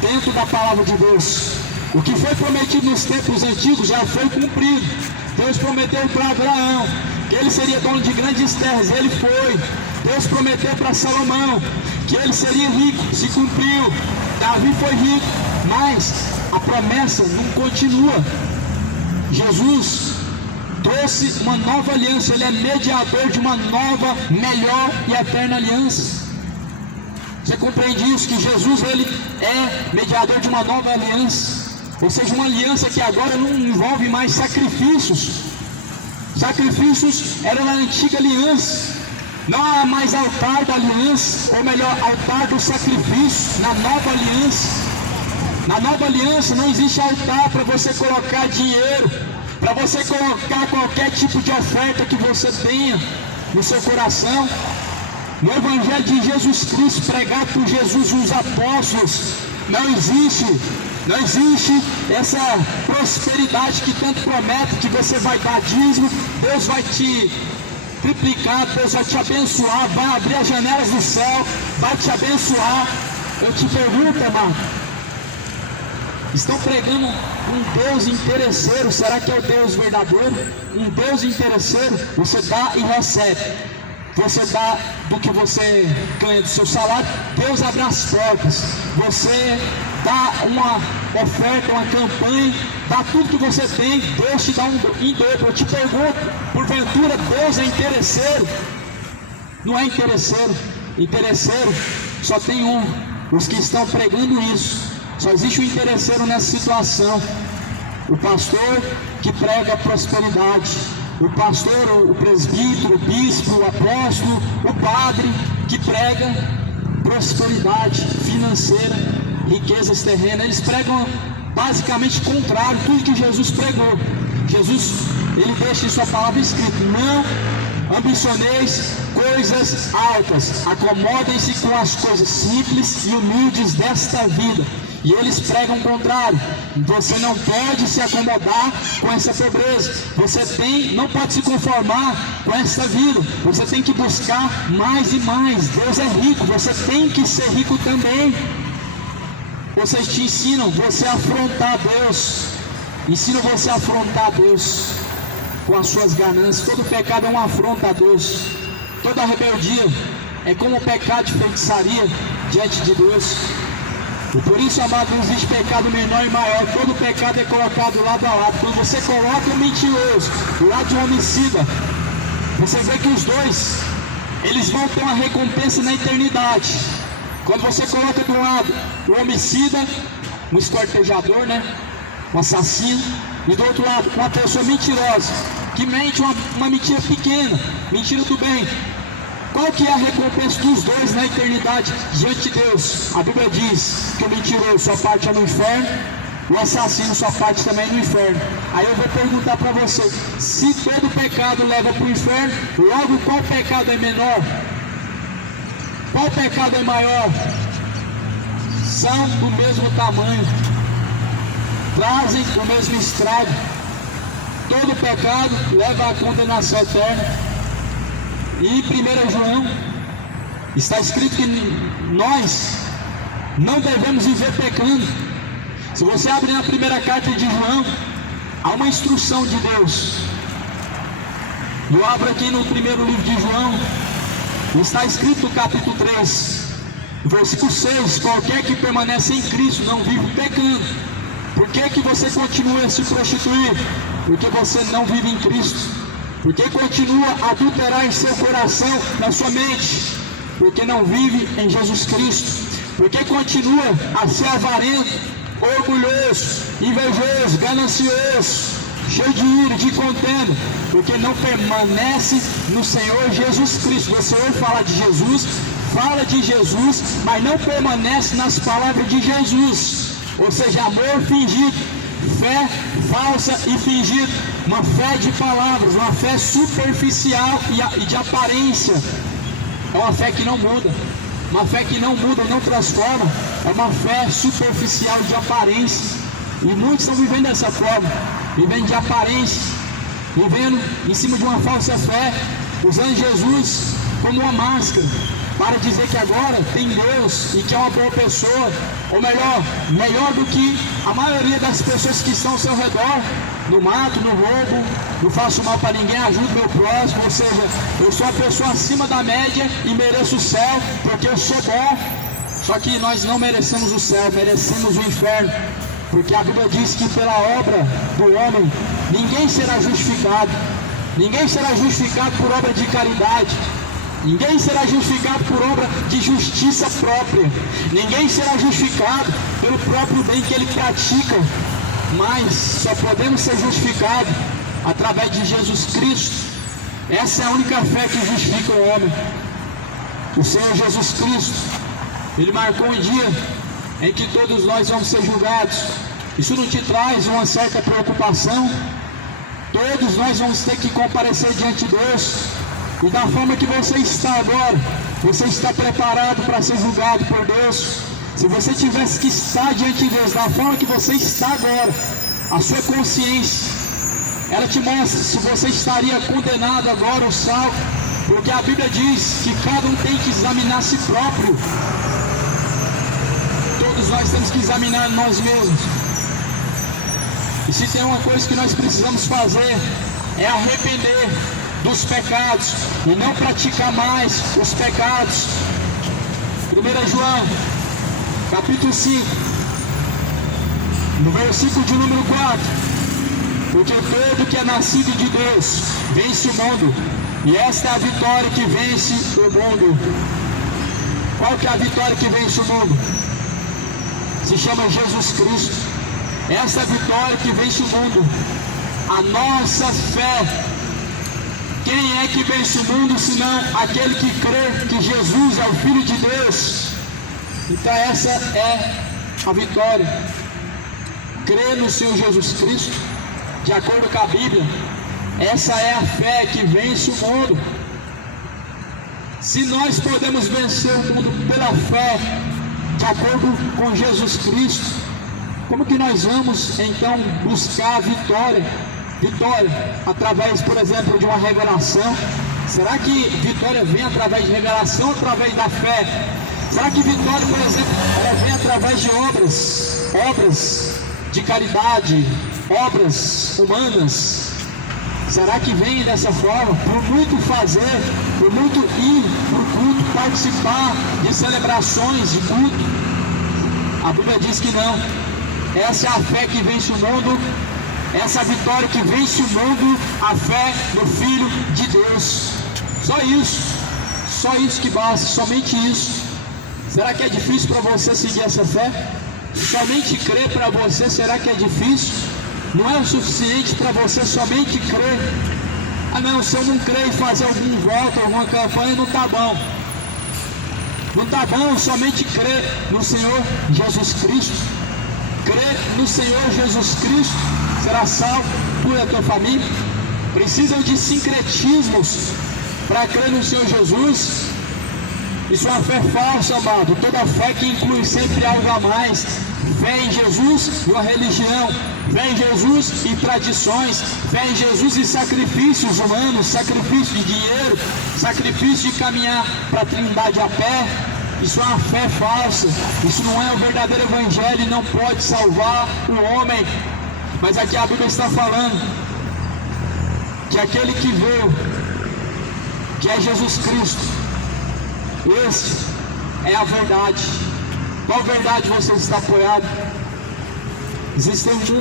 dentro da palavra de Deus. O que foi prometido nos tempos antigos já foi cumprido. Deus prometeu para Abraão que ele seria dono de grandes terras, ele foi. Deus prometeu para Salomão que ele seria rico, se cumpriu. Davi foi rico, mas a promessa não continua. Jesus trouxe uma nova aliança, ele é mediador de uma nova, melhor e eterna aliança. Você compreende isso? Que Jesus, ele é mediador de uma nova aliança. Ou seja, uma aliança que agora não envolve mais sacrifícios. Sacrifícios eram na antiga aliança. Não há mais altar da aliança, ou melhor, altar do sacrifício na nova aliança. Na nova aliança não existe altar para você colocar dinheiro, para você colocar qualquer tipo de oferta que você tenha no seu coração. No Evangelho de Jesus Cristo, pregado por Jesus e os apóstolos, não existe essa prosperidade que tanto promete, que você vai dar dízimo, Deus vai te triplicar, Deus vai te abençoar, vai abrir as janelas do céu, vai te abençoar. Eu te pergunto, amado, estão pregando um Deus interesseiro? Será que é o Deus verdadeiro? Um Deus interesseiro? Você dá e recebe. Você dá do que você ganha do seu salário, Deus abre as portas. Você dá uma oferta, uma campanha, dá tudo que você tem, Deus te dá em dobro. Eu te pergunto, porventura Deus é interesseiro? Não é interesseiro. Interesseiro só tem um, os que estão pregando isso. Só existe um interesseiro nessa situação: o pastor que prega prosperidade, o pastor, o presbítero, o bispo, o apóstolo, o padre que prega prosperidade financeira, riquezas terrenas. Eles pregam basicamente o contrário, tudo que Jesus pregou. Jesus, ele deixa em sua palavra escrito: não ambicioneis coisas altas, acomodem-se com as coisas simples e humildes desta vida. E eles pregam o contrário: você não pode se acomodar com essa pobreza, você não pode se conformar com essa vida, você tem que buscar mais e mais. Deus é rico, você tem que ser rico também. Vocês te ensinam você a afrontar Deus, ensinam você a afrontar Deus com as suas ganâncias. Todo pecado é uma afronta a Deus, toda rebeldia é como um pecado de feitiçaria diante de Deus. E por isso, amado, não existe pecado menor e maior. Todo pecado é colocado lado a lado. Quando você coloca o mentiroso do lado de um homicida, você vê que os dois, eles vão ter uma recompensa na eternidade. Quando você coloca do lado o homicida, um esquartejador, um assassino, E do outro lado, uma pessoa mentirosa, que mente uma mentira pequena, mentira do bem. Qual que é a recompensa dos dois na eternidade diante de Deus? A Bíblia diz que o mentiroso, sua parte é no inferno, o assassino, sua parte também é no inferno. Aí eu vou perguntar para você, se todo pecado leva para o inferno, logo qual pecado é menor? Qual pecado é maior? São do mesmo tamanho, trazem o mesmo estrago. Todo pecado leva à condenação eterna. E em 1 João está escrito que nós não devemos viver pecando. Se você abrir na primeira carta de João, há uma instrução de Deus. Eu abro aqui no primeiro livro de João, está escrito no capítulo 3, versículo 6: qualquer que permanece em Cristo não vive pecando. Por que você continua a se prostituir? Porque você não vive em Cristo. Porque continua a adulterar em seu coração, na sua mente, porque não vive em Jesus Cristo. Porque continua a ser avarento, orgulhoso, invejoso, ganancioso, cheio de ira, de contenda, porque não permanece no Senhor Jesus Cristo. Você ouve falar de Jesus, fala de Jesus, mas não permanece nas palavras de Jesus. Ou seja, amor fingido, fé falsa e fingida, uma fé de palavras, uma fé superficial e de aparência. É uma fé que não muda, uma fé que não muda, não transforma. É uma fé superficial de aparência, e muitos estão vivendo dessa forma, vivendo de aparência, vivendo em cima de uma falsa fé, usando Jesus como uma máscara, para dizer que agora tem Deus e que é uma boa pessoa, ou melhor do que a maioria das pessoas que estão ao seu redor. Não mato, não roubo, não faço mal para ninguém, ajudo meu próximo. Ou seja, eu sou a pessoa acima da média e mereço o céu, porque eu sou bom. Só que nós não merecemos o céu, merecemos o inferno, porque a Bíblia diz que pela obra do homem ninguém será justificado. Ninguém será justificado por obra de caridade. Ninguém será justificado por obra de justiça própria. Ninguém será justificado pelo próprio bem que ele pratica. Mas só podemos ser justificados através de Jesus Cristo. Essa é a única fé que justifica o homem. O Senhor Jesus Cristo, Ele marcou um dia em que todos nós vamos ser julgados. Isso não te traz uma certa preocupação? Todos nós vamos ter que comparecer diante de Deus. E da forma que você está agora, você está preparado para ser julgado por Deus? Se você tivesse que estar diante de Deus da forma que você está agora, a sua consciência, ela te mostra se você estaria condenado agora ou salvo, porque a Bíblia diz que cada um tem que examinar a si próprio. Todos nós temos que examinar nós mesmos. E se tem uma coisa que nós precisamos fazer, é arrepender dos pecados e não praticar mais os pecados. 1 João, capítulo 5, no versículo de número 4: porque todo que é nascido de Deus vence o mundo, e esta é a vitória que vence o mundo. Qual que é a vitória que vence o mundo? Se chama Jesus Cristo. Essa é a vitória que vence o mundo, a nossa fé. Quem é que vence o mundo, senão aquele que crê que Jesus é o Filho de Deus? Então essa é a vitória. Crer no Senhor Jesus Cristo, de acordo com a Bíblia, essa é a fé que vence o mundo. Se nós podemos vencer o mundo pela fé, de acordo com Jesus Cristo, como que nós vamos então buscar a vitória? Vitória através, por exemplo, de uma revelação? Será que vitória vem através de revelação ou através da fé? Será que vitória, por exemplo, ela vem através de obras de caridade, obras humanas? Será que vem dessa forma? Por muito fazer, por muito ir para o culto, participar de celebrações de culto? A Bíblia diz que não. Essa é a fé que vence o mundo. Essa é a vitória que vence o mundo, a fé no Filho de Deus. Só isso que basta, somente isso. Será que é difícil para você seguir essa fé? Somente crer para você, será que é difícil? não é o suficiente para você somente crer. Ah não, se eu não crer e fazer algum voto, alguma campanha, não está bom. Não está bom somente crer no Senhor Jesus Cristo. Crer no Senhor Jesus Cristo, será salvo, tu e a tua família. Precisam de sincretismos para crer no Senhor Jesus. Isso é uma fé falsa, amado. Toda fé que inclui sempre algo a mais. Fé em Jesus e uma religião. Fé em Jesus e tradições. Fé em Jesus e sacrifícios humanos. Sacrifício de dinheiro. Sacrifício de caminhar para a Trindade a pé. Isso é uma fé falsa. Isso não é o verdadeiro evangelho e não pode salvar o homem. Mas aqui a Bíblia está falando que aquele que veio, que é Jesus Cristo, esse é a verdade. Qual verdade você está apoiado?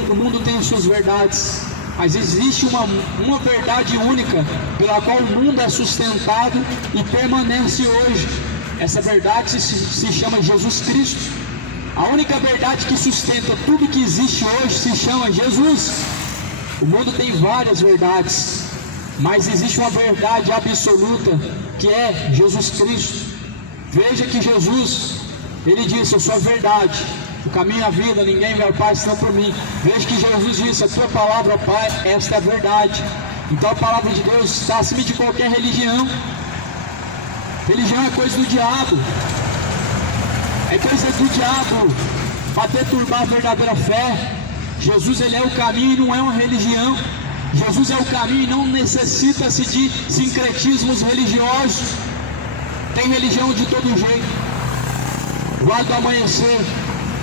O mundo tem suas verdades, mas existe uma verdade única pela qual o mundo é sustentado e permanece hoje. Essa verdade se chama Jesus Cristo. A única verdade que sustenta tudo que existe hoje se chama Jesus. O mundo tem várias verdades, mas existe uma verdade absoluta que é Jesus Cristo. Veja que Jesus, ele disse: eu sou a verdade, o caminho e a vida, ninguém vê ao Pai senão por mim. Veja que Jesus disse: a tua palavra, Pai, esta é a verdade. Então a palavra de Deus está acima de qualquer religião. Religião é coisa do diabo. É coisa do diabo para perturbar a verdadeira fé. Jesus, ele é o caminho e não é uma religião. Jesus é o caminho e não necessita-se de sincretismos religiosos. Tem religião de todo jeito. Vale do Amanhecer,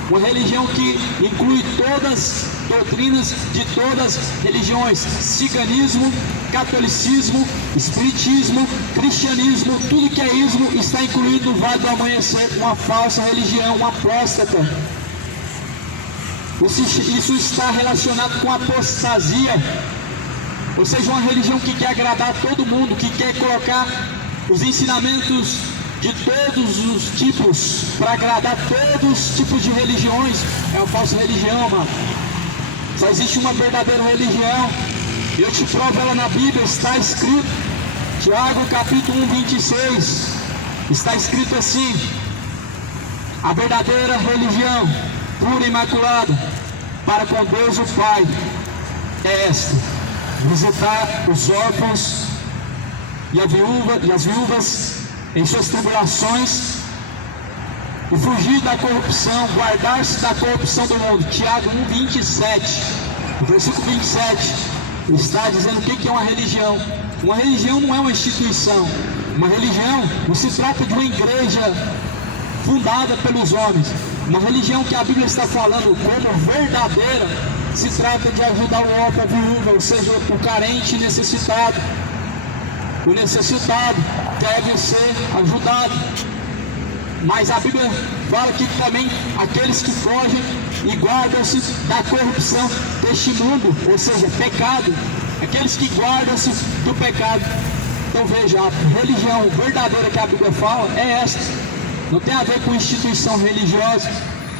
uma religião que inclui todas as doutrinas de todas as religiões: ciganismo, catolicismo, espiritismo, cristianismo, tudo que é ismo está incluído no Vale do Amanhecer. Uma falsa religião, uma apóstata. Isso está relacionado com apostasia, ou seja, uma religião que quer agradar todo mundo, que quer colocar os ensinamentos de todos os tipos para agradar todos os tipos de religiões. É uma falsa religião, amado. Só existe uma verdadeira religião. Eu te provo ela na Bíblia. Está escrito, Tiago capítulo 1, 26. Está escrito assim: a verdadeira religião, pura e imaculada, para com Deus o Pai, é esta: visitar os órfãos e as viúvas em suas tribulações e fugir da corrupção, guardar-se da corrupção do mundo. Tiago 1, 27, versículo 27, está dizendo o que é uma religião. Uma religião não é uma instituição. Uma religião não se trata de uma igreja fundada pelos homens. Uma religião que a Bíblia está falando como verdadeira se trata de ajudar o órfão, a viúva, ou seja, o carente e necessitado. O necessitado deve ser ajudado. Mas a Bíblia fala que também aqueles que fogem e guardam-se da corrupção deste mundo, ou seja, pecado, aqueles que guardam-se do pecado. Então veja, a religião verdadeira que a Bíblia fala é esta. Não tem a ver com instituição religiosa,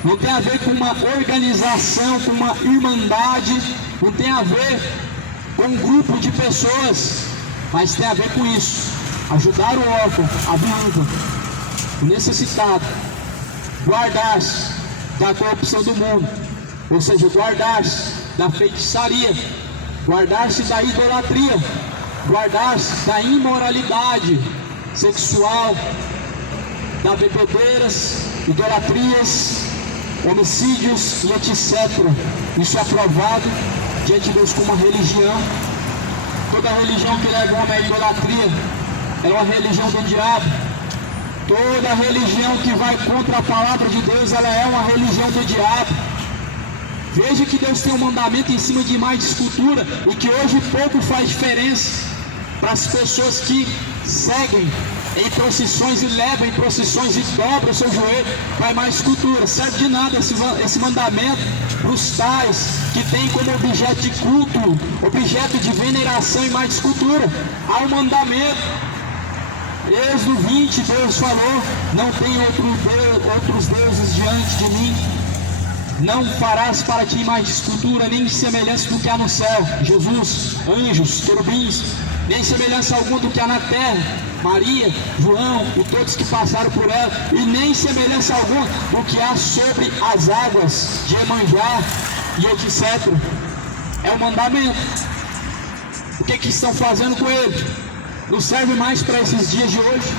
não tem a ver com uma organização, com uma irmandade, não tem a ver com um grupo de pessoas, mas tem a ver com isso: ajudar o órfão, a viúva, o necessitado, guardar-se da corrupção do mundo, ou seja, guardar-se da feitiçaria, guardar-se da idolatria, guardar-se da imoralidade sexual, da bebedeiras, idolatrias, homicídios e etc. Isso é aprovado diante de Deus como uma religião. Toda religião que leva o homem à idolatria é uma religião do diabo. Toda religião que vai contra a palavra de Deus, ela é uma religião do diabo. Veja que Deus tem um mandamento em cima de imagem de escultura, e que hoje pouco faz diferença para as pessoas que seguem em procissões e levam em procissões e dobram o seu joelho para imagem de escultura. Serve de nada esse mandamento para os tais que tem como objeto de culto, objeto de veneração imagem de escultura. Há um mandamento. Êxodo 20, Deus falou: não tem outros deuses diante de mim. Não farás para ti mais de escultura, nem semelhança do que há no céu, Jesus, anjos, querubins, nem semelhança alguma do que há na terra, Maria, João e todos que passaram por ela, e nem semelhança alguma do que há sobre as águas de Iemanjá e etc. É o mandamento. O que estão fazendo com ele? Não serve mais para esses dias de hoje.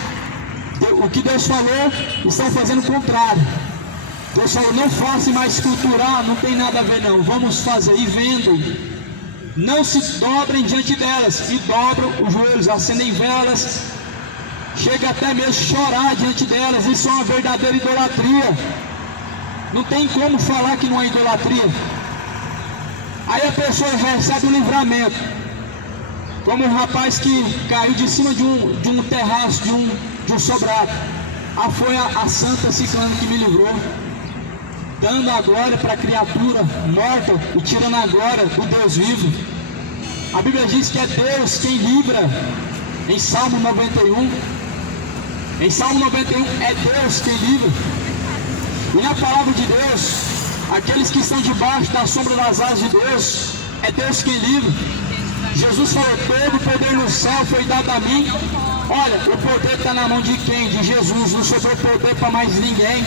O que Deus falou, estão fazendo o contrário. Deus falou, não façam mais esculturar, não tem nada a ver não, vamos fazer, e vendem. Não se dobrem diante delas, e dobram os joelhos, acendem velas, chega até mesmo chorar diante delas. Isso é uma verdadeira idolatria. Não tem como falar que não é idolatria. Aí a pessoa recebe o livramento, como um rapaz que caiu de cima de um terraço, de um sobrado. Foi a santa ciclana que me livrou, dando a glória para a criatura morta e tirando a glória do Deus vivo. A Bíblia diz que é Deus quem livra, em Salmo 91. Em Salmo 91 é Deus quem livra. E na palavra de Deus, aqueles que estão debaixo da sombra das asas de Deus, é Deus quem livra. Jesus falou, todo o poder no céu foi dado a mim. Olha, o poder está na mão de quem? De Jesus, não sobrou poder para mais ninguém.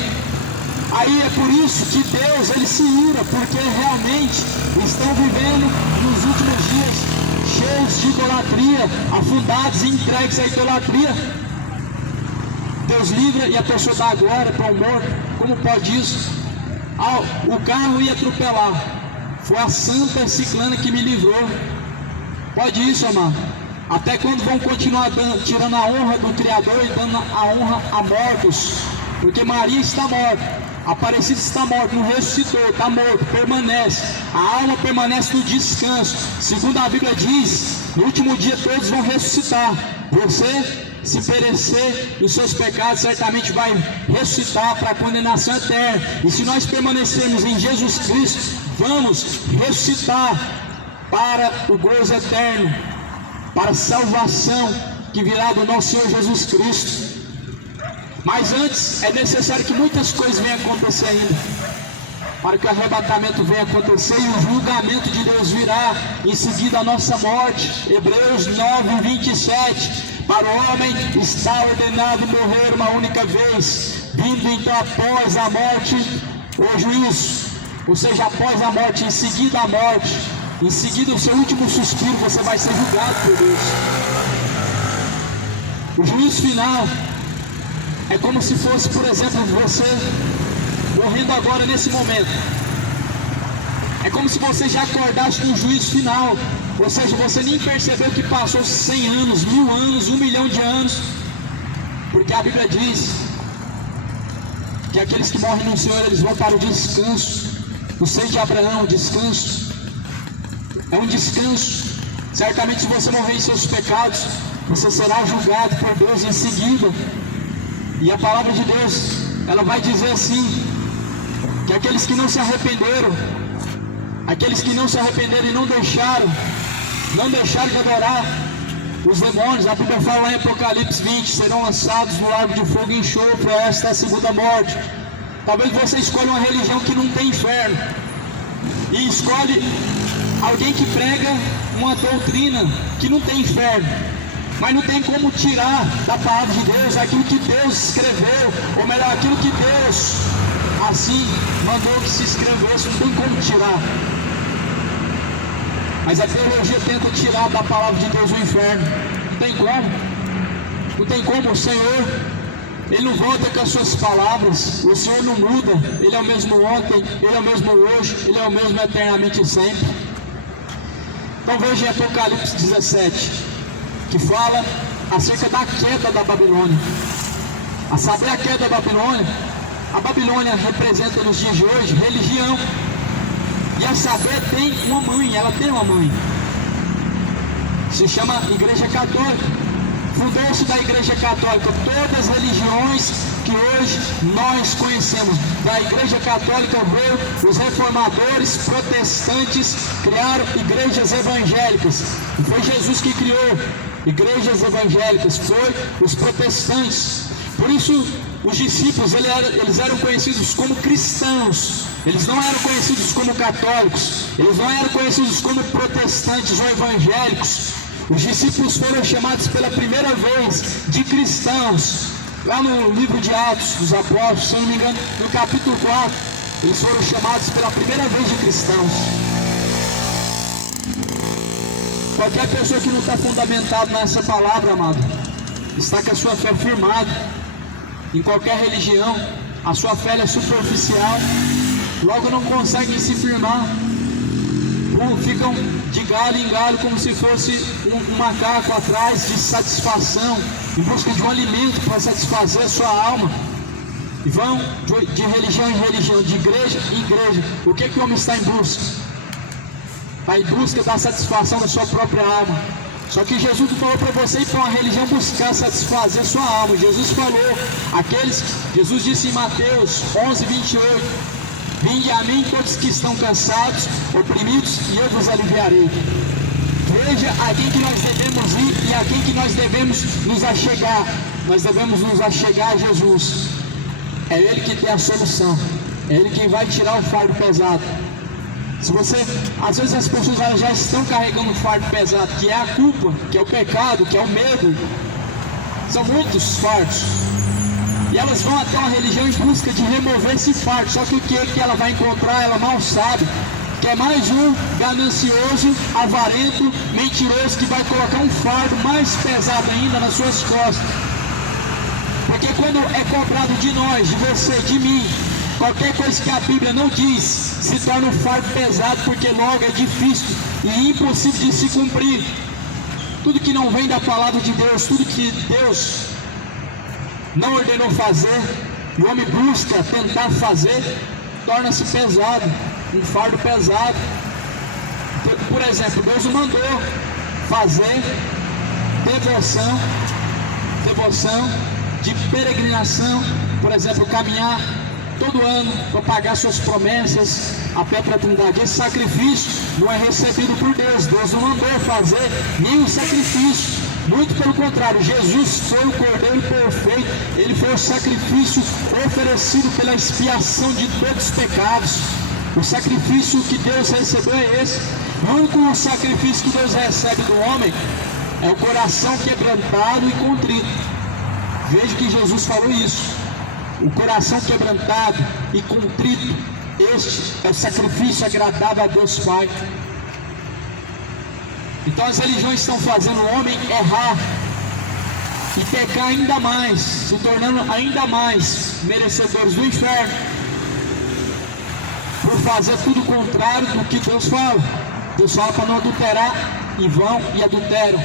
Aí é por isso que Deus, ele se ira, porque realmente estão vivendo nos últimos dias cheios de idolatria, afundados e entregues à idolatria. Deus livra e a pessoa dá glória para o morto. Como pode isso? O carro ia atropelar, foi a santa ciclana que me livrou. Pode isso, amado? Até quando vão continuar tirando a honra do Criador e dando a honra a mortos? Porque Maria está morta, Aparecido está morto, não ressuscitou, está morto, permanece. A alma permanece no descanso. Segundo a Bíblia diz, no último dia todos vão ressuscitar. Você, se perecer nos seus pecados, certamente vai ressuscitar para a condenação eterna. E se nós permanecermos em Jesus Cristo, vamos ressuscitar para o gozo eterno, para a salvação que virá do nosso Senhor Jesus Cristo. Mas antes é necessário que muitas coisas venham acontecer ainda, para que o arrebatamento venha acontecer e o julgamento de Deus virá em seguida a nossa morte. Hebreus 9:27. Para o homem está ordenado morrer uma única vez, vindo então após a morte o juízo. Ou seja, após a morte, em seguida a morte, em seguida o seu último suspiro, você vai ser julgado por Deus. O juízo final é como se fosse, por exemplo, você morrendo agora nesse momento. É como se você já acordasse no juízo final. Ou seja, você nem percebeu que passou 100 anos, 1000 anos, 1 milhão de anos. Porque a Bíblia diz que aqueles que morrem no Senhor, eles vão para o descanso. O seio de Abraão, o descanso. É um descanso. Certamente, se você morrer em seus pecados, você será julgado por Deus em seguida. E a palavra de Deus, ela vai dizer assim, que aqueles que não se arrependeram, e não deixaram de adorar os demônios, a Bíblia fala em Apocalipse 20, serão lançados no lago de fogo e enxofre. Esta é a segunda morte. Talvez você escolha uma religião que não tem inferno, e escolhe alguém que prega uma doutrina que não tem inferno, mas não tem como tirar da palavra de Deus aquilo que Deus escreveu, ou melhor, aquilo que Deus assim mandou que se escrevesse. Não tem como tirar. Mas a teologia tenta tirar da palavra de Deus o inferno. Não tem como. Não tem como. O Senhor, Ele não volta com as suas palavras. O Senhor não muda. Ele é o mesmo ontem, Ele é o mesmo hoje, Ele é o mesmo eternamente sempre. Então veja em Apocalipse 17, que fala acerca da queda da Babilônia. A saber, a queda da Babilônia, a Babilônia representa nos dias de hoje religião. E a saber, tem uma mãe, ela tem uma mãe, se chama Igreja Católica. Fundou-se da Igreja Católica todas as religiões que hoje nós conhecemos. Da Igreja Católica veio os reformadores protestantes, criaram igrejas evangélicas. Foi Jesus que criou igrejas evangélicas, foi os protestantes. Por isso, os discípulos eles eram conhecidos como cristãos. Eles não eram conhecidos como católicos. Eles não eram conhecidos como protestantes ou evangélicos. Os discípulos foram chamados pela primeira vez de cristãos. Lá no livro de Atos dos Apóstolos, se não me engano, no capítulo 4, eles foram chamados pela primeira vez de cristãos. Qualquer pessoa que não está fundamentado nessa palavra, amado, está com a sua fé firmada em qualquer religião, a sua fé é superficial, logo não conseguem se firmar, ficam de galho em galho como se fosse um macaco atrás de satisfação, em busca de um alimento para satisfazer a sua alma, e vão de religião em religião, de igreja em igreja. O que o homem está em busca? Está em busca da satisfação da sua própria alma. Só que Jesus não falou para você ir para uma religião buscar satisfazer sua alma. Jesus falou, Jesus disse em Mateus 11, 28, vinde a mim todos que estão cansados, oprimidos, e eu vos aliviarei. Veja a quem que nós devemos ir e a quem que nós devemos nos achegar. Nós devemos nos achegar a Jesus. É Ele que tem a solução. É Ele quem vai tirar o fardo pesado. Às vezes as pessoas já estão carregando um fardo pesado, que é a culpa, que é o pecado, que é o medo. São muitos fardos. E elas vão até uma religião em busca de remover esse fardo. Só que o que ela vai encontrar, ela mal sabe. Que é mais um ganancioso, avarento, mentiroso, que vai colocar um fardo mais pesado ainda nas suas costas. Porque quando é cobrado de nós, de você, de mim, qualquer coisa que a Bíblia não diz, se torna um fardo pesado, porque logo é difícil e impossível de se cumprir. Tudo que não vem da palavra de Deus, tudo que Deus não ordenou fazer, e o homem busca tentar fazer, torna-se pesado, um fardo pesado. Por exemplo, Deus o mandou fazer devoção de peregrinação, por exemplo, caminhar todo ano para pagar suas promessas a pé para a Trindade. Esse sacrifício não é recebido por Deus. Deus não mandou fazer nenhum sacrifício. Muito pelo contrário, Jesus foi o Cordeiro perfeito. Ele foi o sacrifício oferecido pela expiação de todos os pecados. O sacrifício que Deus recebeu é esse. O único sacrifício que Deus recebe do homem é o coração quebrantado e contrito. Veja que Jesus falou isso. O coração quebrantado e contrito, este é o sacrifício agradável a Deus Pai. Então as religiões estão fazendo o homem errar e pecar ainda mais, se tornando ainda mais merecedores do inferno, por fazer tudo o contrário do que Deus fala. Deus fala para não adulterar, e vão e adulteram.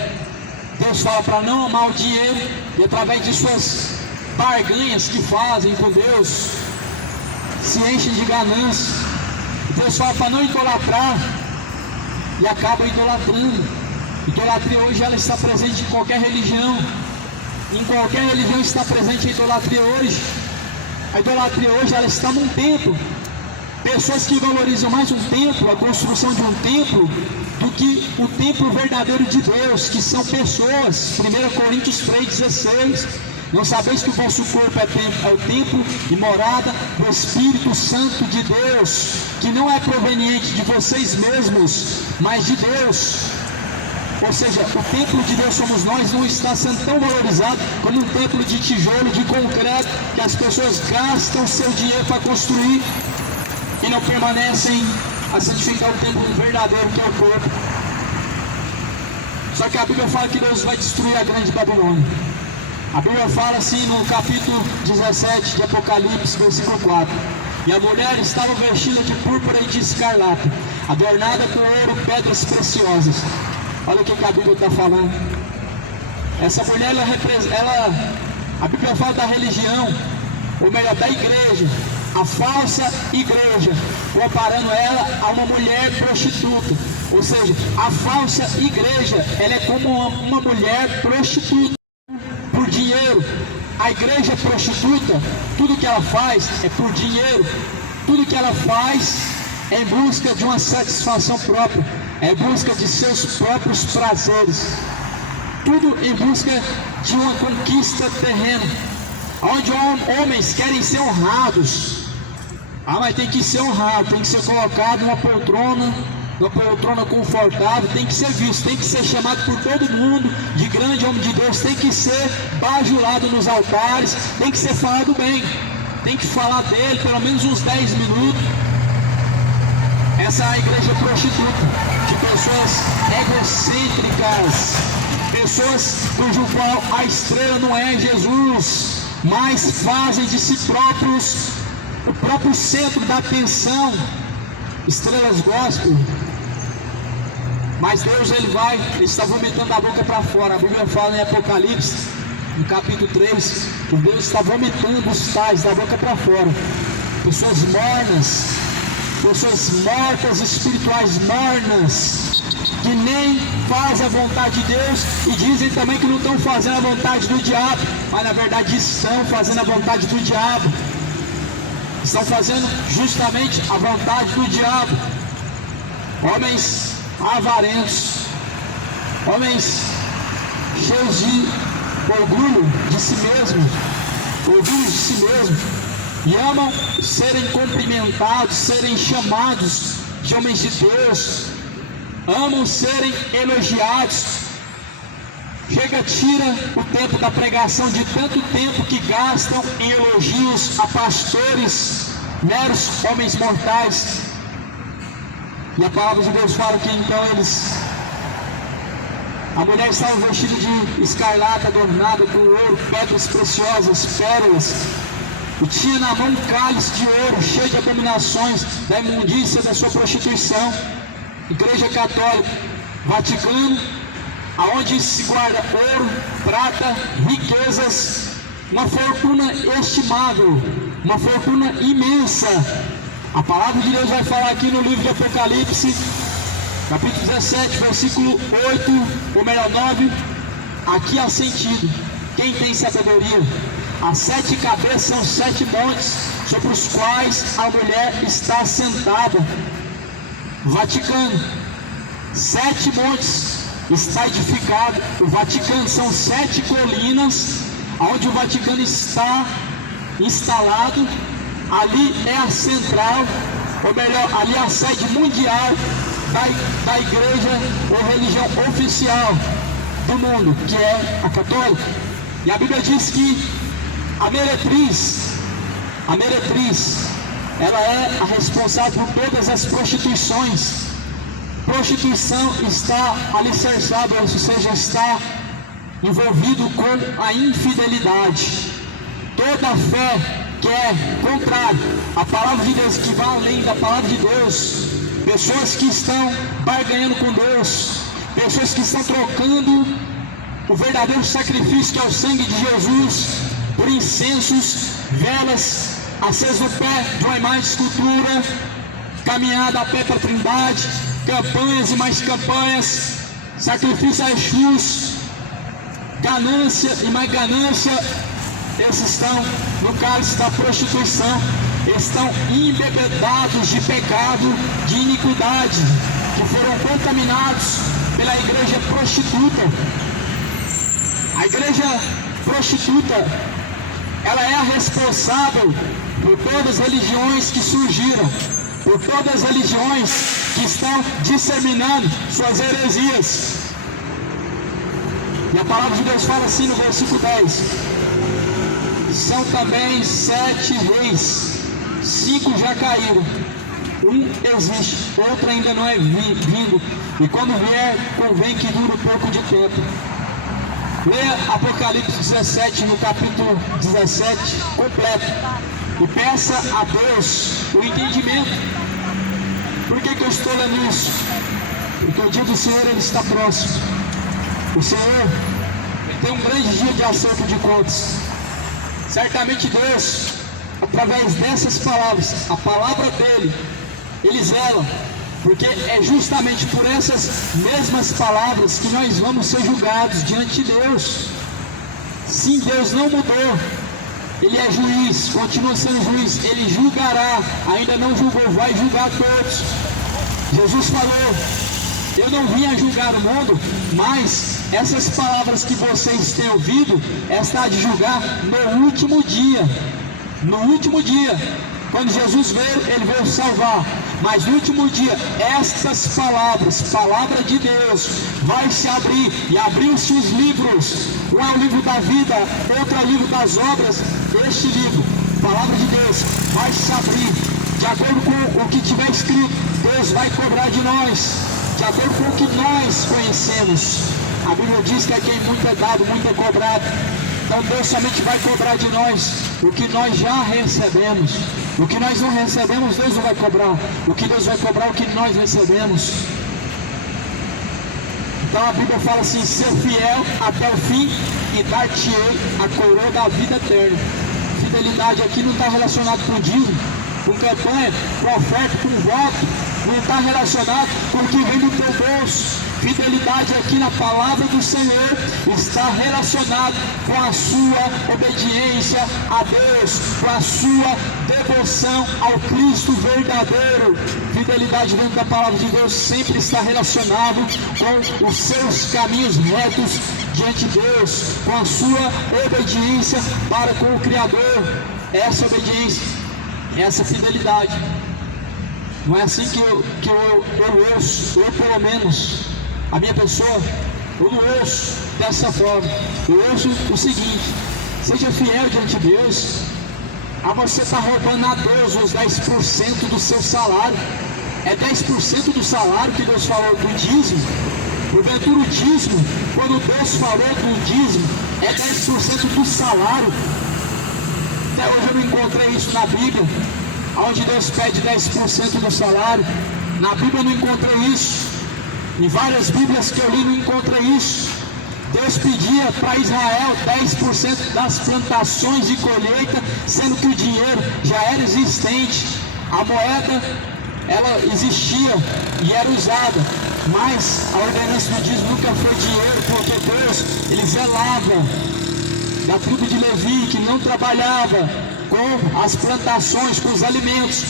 Deus fala para não amar o dinheiro, e através de suas barganhas que fazem com Deus, se enchem de ganância. Deus fala para não idolatrar, e acaba idolatrando. Idolatria hoje ela está presente em qualquer religião. Em qualquer religião está presente a idolatria hoje. A idolatria hoje ela está num templo. Pessoas que valorizam mais um templo, a construção de um templo, do que o templo verdadeiro de Deus, que são pessoas. 1 Coríntios 3,16. Não sabeis que o vosso corpo é o templo e morada do Espírito Santo de Deus, que não é proveniente de vocês mesmos, mas de Deus. Ou seja, o templo de Deus somos nós, não está sendo tão valorizado como um templo de tijolo, de concreto, que as pessoas gastam seu dinheiro para construir e não permanecem a santificar o templo verdadeiro, que é o corpo. Só que a Bíblia fala que Deus vai destruir a grande Babilônia. A Bíblia fala assim no capítulo 17 de Apocalipse, versículo 4: e a mulher estava vestida de púrpura e de escarlata, adornada com ouro, pedras preciosas. Olha o que a Bíblia está falando. Essa mulher, a Bíblia fala da religião, ou melhor, da igreja, a falsa igreja, comparando ela a uma mulher prostituta. Ou seja, a falsa igreja, ela é como uma mulher prostituta por dinheiro. A igreja prostituta, tudo que ela faz é por dinheiro. Tudo que ela faz é em busca de uma satisfação própria, é em busca de seus próprios prazeres, tudo em busca de uma conquista terrena. onde homens querem ser honrados. Mas tem que ser honrado, tem que ser colocado numa poltrona confortável, tem que ser visto, tem que ser chamado por todo mundo de grande homem de Deus, tem que ser bajulado nos altares, tem que ser falado bem, tem que falar dele pelo menos uns 10 minutos. Essa é a igreja prostituta, de pessoas egocêntricas, pessoas cujo qual a estrela não é Jesus, mas fazem de si próprios o próprio centro da atenção, estrelas gospel. Mas Deus ele está vomitando a boca para fora. A Bíblia fala em Apocalipse, no capítulo 3, que Deus está vomitando os tais da boca para fora. Pessoas mornas, pessoas mortas, espirituais mornas, que nem fazem a vontade de Deus e dizem também que não estão fazendo a vontade do diabo, mas na verdade estão fazendo a vontade do diabo. Estão fazendo justamente a vontade do diabo. Homens avarentos, homens cheios de orgulho de si mesmo, e amam serem cumprimentados, serem chamados de homens de Deus, amam serem elogiados. Tira o tempo da pregação de tanto tempo que gastam em elogios a pastores, meros homens mortais. E a palavra de Deus fala que então a mulher estava vestida de escarlata, adornada com ouro, pedras preciosas, pérolas, e tinha na mão um cálice de ouro cheio de abominações da imundícia da sua prostituição. Igreja Católica, Vaticano, aonde se guarda ouro, prata, riquezas, uma fortuna estimável, uma fortuna imensa. A palavra de Deus vai falar aqui no livro de Apocalipse, capítulo 17, versículo 8, ou melhor 9, aqui há sentido. Quem tem sabedoria? As 7 cabeças são 7 montes, sobre os quais a mulher está sentada. Vaticano, 7 montes está edificado. O Vaticano são 7 colinas, onde o Vaticano está instalado. Ali é a central, ou melhor, ali é a sede mundial da igreja ou religião oficial do mundo, que é a católica. E a Bíblia diz que a meretriz, ela é a responsável por todas as prostituições. Prostituição está alicerçada, ou seja, está envolvido com a infidelidade. Toda a fé que é contrário à palavra de Deus, que vai além da palavra de Deus, pessoas que estão barganhando com Deus, pessoas que estão trocando o verdadeiro sacrifício, que é o sangue de Jesus, por incensos, velas acesas no pé de uma imagem de escultura, caminhada a pé para a Trindade, campanhas e mais campanhas, sacrifício a Exus, ganância e mais ganância. Esses estão no cálice da prostituição, estão embebedados de pecado, de iniquidade, que foram contaminados pela igreja prostituta. A igreja prostituta, ela é a responsável por todas as religiões que surgiram, por todas as religiões que estão disseminando suas heresias. E a palavra de Deus fala assim no versículo 10: são também 7 reis, 5 já caíram, um existe, outro ainda não é vindo, e quando vier, convém que dure um pouco de tempo. Leia Apocalipse 17, no capítulo 17, completo, e peça a Deus o entendimento. Por que eu estou lendo isso? Porque o dia do Senhor ele está próximo. O Senhor tem um grande dia de acerto de contas. Certamente Deus, através dessas palavras, a palavra dele, ele zela, porque é justamente por essas mesmas palavras que nós vamos ser julgados diante de Deus. Sim, Deus não mudou, ele é juiz, continua sendo juiz, ele julgará, ainda não julgou, vai julgar todos. Jesus falou eu não vim a julgar o mundo, mas essas palavras que vocês têm ouvido, está de julgar no último dia. No último dia, quando Jesus veio, ele veio salvar. Mas no último dia, estas palavras, palavra de Deus, vai se abrir, e abriu-se os livros. Um é o livro da vida, outro é o livro das obras. Este livro, palavra de Deus, vai se abrir. De acordo com o que tiver escrito, Deus vai cobrar de nós, de acordo com o que nós conhecemos. A Bíblia diz que a quem muito é dado, muito é cobrado. Então Deus somente vai cobrar de nós o que nós já recebemos. O que nós não recebemos, Deus não vai cobrar. O que Deus vai cobrar é o que nós recebemos. Então a Bíblia fala assim: ser fiel até o fim e dar-te-ei a coroa da vida eterna. Fidelidade aqui não está relacionado com dízimo, com campanha, com oferta, com voto. Não está relacionado com o que vem do teu bolso. Fidelidade aqui na palavra do Senhor está relacionado com a sua obediência a Deus, com a sua devoção ao Cristo verdadeiro. Fidelidade dentro da palavra de Deus sempre está relacionado com os seus caminhos retos diante de Deus, com a sua obediência para com o Criador. Essa obediência, essa fidelidade. Não é assim que eu ouço, eu pelo menos, a minha pessoa, eu não ouço dessa forma. Eu ouço o seguinte: seja fiel diante de Deus. Você está roubando a Deus os 10% do seu salário. É 10% do salário que Deus falou do dízimo. Porventura o dízimo, quando Deus falou do dízimo, é 10% do salário. Até hoje eu não encontrei isso na Bíblia, onde Deus pede 10% do salário. Na Bíblia eu não encontrei isso. Em várias Bíblias que eu li não encontrei isso. Deus pedia para Israel 10% das plantações de colheita, sendo que o dinheiro já era existente. A moeda, ela existia e era usada, mas a ordenança do dízimo nunca foi dinheiro, porque Deus, ele zelava da tribo de Levi, que não trabalhava com as plantações, com os alimentos.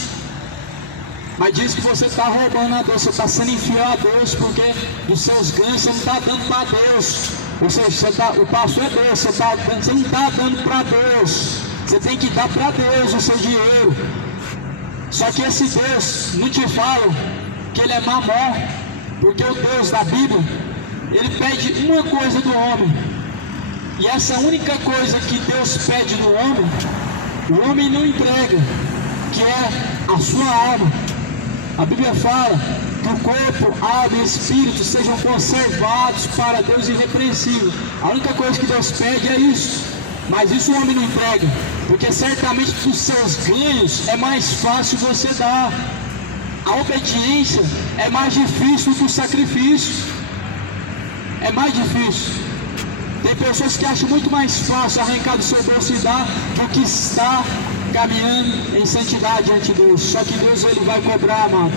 Mas diz que você está roubando a Deus, você está sendo infiel a Deus, porque dos seus ganhos você não está dando para Deus. Ou seja, o pastor é Deus, você não está dando para Deus. Você tem que dar para Deus o seu dinheiro. Só que esse Deus, não te falo que ele é mamon, porque o Deus da Bíblia, ele pede uma coisa do homem. E essa única coisa que Deus pede do homem, o homem não entrega, que é a sua alma. A Bíblia fala que o corpo, alma e espírito sejam conservados para Deus irrepreensível. A única coisa que Deus pede é isso. Mas isso o homem não entrega, porque certamente dos seus ganhos é mais fácil você dar. A obediência é mais difícil do que o sacrifício. É mais difícil. Tem pessoas que acham muito mais fácil arrancar do seu bolso e dar do que estar caminhando em santidade diante de Deus. Só que Deus, ele vai cobrar, amado.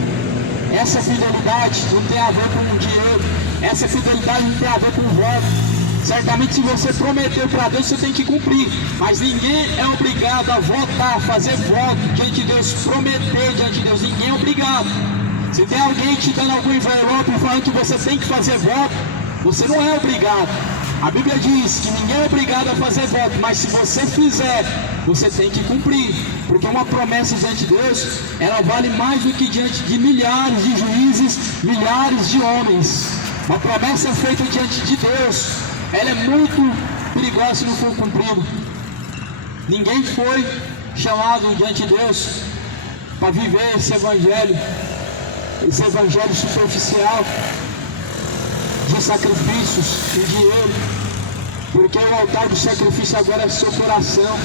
Essa fidelidade não tem a ver com o dinheiro. Essa fidelidade não tem a ver com o voto. Certamente, se você prometeu para Deus, você tem que cumprir. Mas ninguém é obrigado a votar, a fazer voto diante de Deus, prometer diante de Deus. Ninguém é obrigado. Se tem alguém te dando algum envelope falando que você tem que fazer voto, você não é obrigado. A Bíblia diz que ninguém é obrigado a fazer voto, mas se você fizer, você tem que cumprir. Porque uma promessa diante de Deus, ela vale mais do que diante de milhares de juízes, milhares de homens. Uma promessa feita diante de Deus, ela é muito perigosa se não for cumprida. Ninguém foi chamado diante de Deus para viver esse evangelho superficial de sacrifícios e dinheiro, porque o altar do sacrifício agora é seu coração.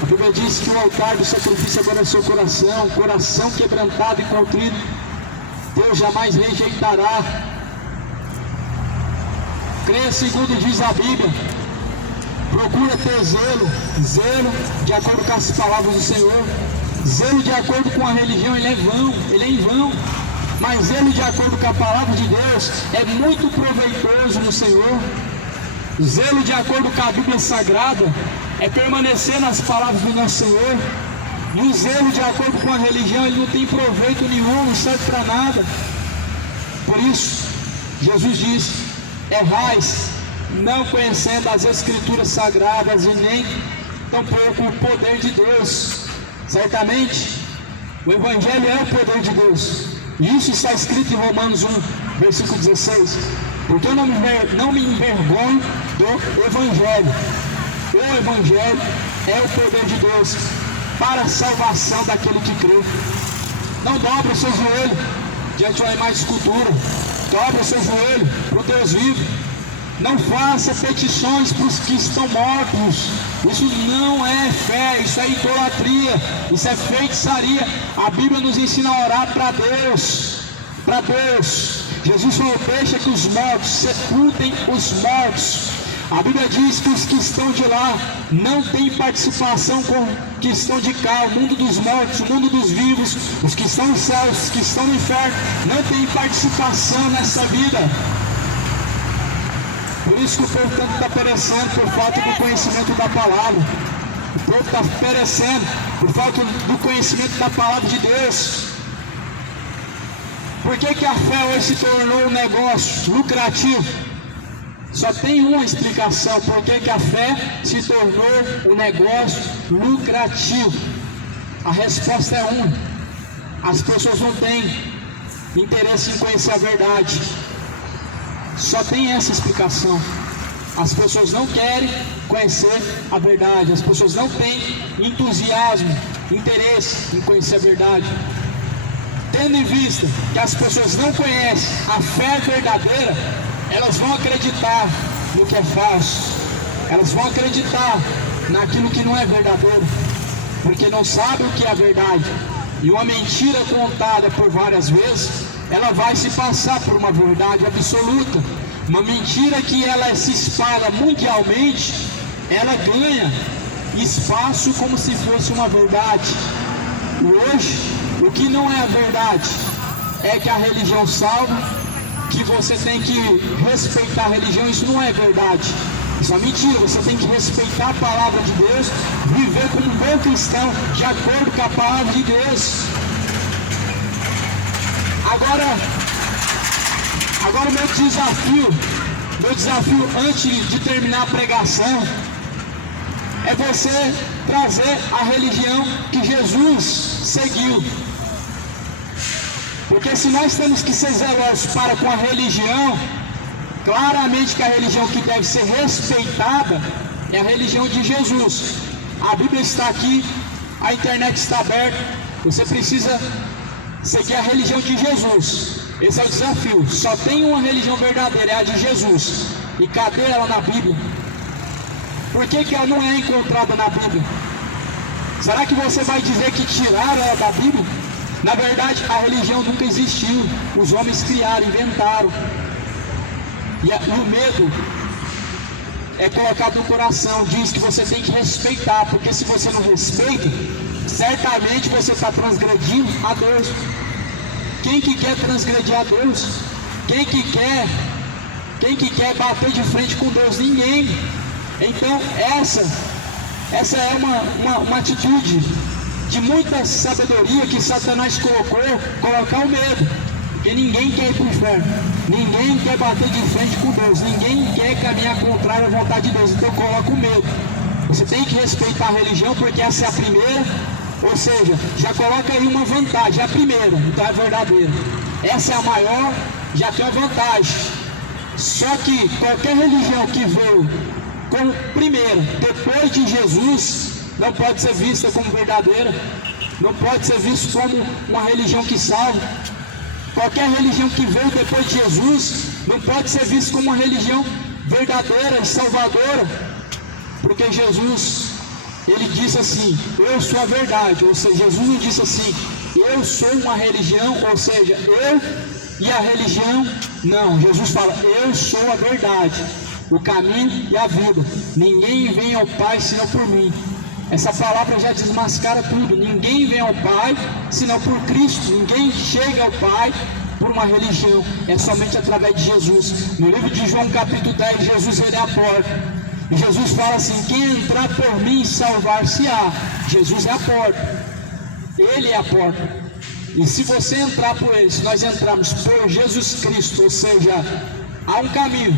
A Bíblia diz que o altar do sacrifício agora é seu coração, coração quebrantado e contrito, Deus jamais rejeitará. Creia segundo diz a Bíblia, procura ter zelo de acordo com as palavras do Senhor. Zelo de acordo com a religião, ele é em vão. Mas zelo de acordo com a palavra de Deus é muito proveitoso no Senhor. Zelo de acordo com a Bíblia Sagrada é permanecer nas palavras do nosso Senhor. E o zelo de acordo com a religião, ele não tem proveito nenhum, não serve para nada. Por isso, Jesus diz: errais, não conhecendo as Escrituras Sagradas e nem tampouco o poder de Deus. Certamente, o Evangelho é o poder de Deus. E isso está escrito em Romanos 1, versículo 16. Porque eu não me envergonho do Evangelho. O Evangelho é o poder de Deus para a salvação daquele que crê. Não dobre o seu joelho diante de uma imagem de escultura. Dobre o seu joelho para o Deus vivo. Não faça petições para os que estão mortos. Isso não é fé, isso é idolatria, isso é feitiçaria. A Bíblia nos ensina a orar para Deus. Para Deus. Jesus falou: deixa que os mortos sepultem os mortos. A Bíblia diz que os que estão de lá não têm participação com os que estão de cá. O mundo dos mortos, o mundo dos vivos, os que estão no céu, os que estão no inferno, não têm participação nessa vida. Por isso que o povo tanto está perecendo por falta do conhecimento da palavra. O povo está perecendo por falta do conhecimento da palavra de Deus. Por que a fé hoje se tornou um negócio lucrativo? Só tem uma explicação: por que a fé se tornou um negócio lucrativo. A resposta é uma: as pessoas não têm interesse em conhecer a verdade. Só tem essa explicação. As pessoas não querem conhecer a verdade. As pessoas não têm entusiasmo, interesse em conhecer a verdade. Tendo em vista que as pessoas não conhecem a fé verdadeira, elas vão acreditar no que é falso. Elas vão acreditar naquilo que não é verdadeiro, porque não sabem o que é a verdade. E uma mentira contada por várias vezes, ela vai se passar por uma verdade absoluta. Uma mentira que ela se espalha mundialmente, ela ganha espaço como se fosse uma verdade. E hoje, o que não é a verdade é que a religião salva, que você tem que respeitar a religião. Isso não é verdade. Isso é mentira. Você tem que respeitar a palavra de Deus, viver como um bom cristão, de acordo com a palavra de Deus. Agora meu desafio antes de terminar a pregação é você trazer a religião que Jesus seguiu. Porque se nós temos que ser zelosos para com a religião, claramente que a religião que deve ser respeitada é a religião de Jesus. A Bíblia está aqui, a internet está aberta, você precisa seguir a religião de Jesus. Esse é o desafio. Só tem uma religião verdadeira, é a de Jesus. E cadê ela na Bíblia? Por que ela não é encontrada na Bíblia? Será que você vai dizer que tiraram ela da Bíblia? Na verdade, a religião nunca existiu. Os homens criaram, inventaram. E o medo é colocado no coração. Diz que você tem que respeitar, porque se você não respeita, certamente você está transgredindo a Deus. Quem que quer transgredir a Deus? Quem que quer bater de frente com Deus? Ninguém. Então essa é uma atitude de muita sabedoria que Satanás colocar o medo. Porque ninguém quer ir para o inferno, ninguém quer bater de frente com Deus, ninguém quer caminhar contrário à vontade de Deus. Então coloca o medo. Você tem que respeitar a religião, porque essa é a primeira. Ou seja, já coloca aí uma vantagem, a primeira, então é verdadeira. Essa é a maior, já tem uma vantagem. Só que qualquer religião que veio como primeira, depois de Jesus, não pode ser vista como verdadeira, não pode ser vista como uma religião que salva. Qualquer religião que veio depois de Jesus, não pode ser vista como uma religião verdadeira e salvadora, porque Jesus, ele disse assim: eu sou a verdade. Ou seja, Jesus não disse assim: eu sou uma religião, ou seja, eu e a religião. Não, Jesus fala: eu sou a verdade, o caminho e a vida. Ninguém vem ao Pai senão por mim. Essa palavra já desmascara tudo. Ninguém vem ao Pai senão por Cristo. Ninguém chega ao Pai por uma religião. É somente através de Jesus. No livro de João capítulo 10, Jesus, ele é a porta. E Jesus fala assim: quem entrar por mim salvar-se-á. Jesus é a porta. Ele é a porta. E se você entrar por ele, se nós entrarmos por Jesus Cristo, ou seja, há um caminho.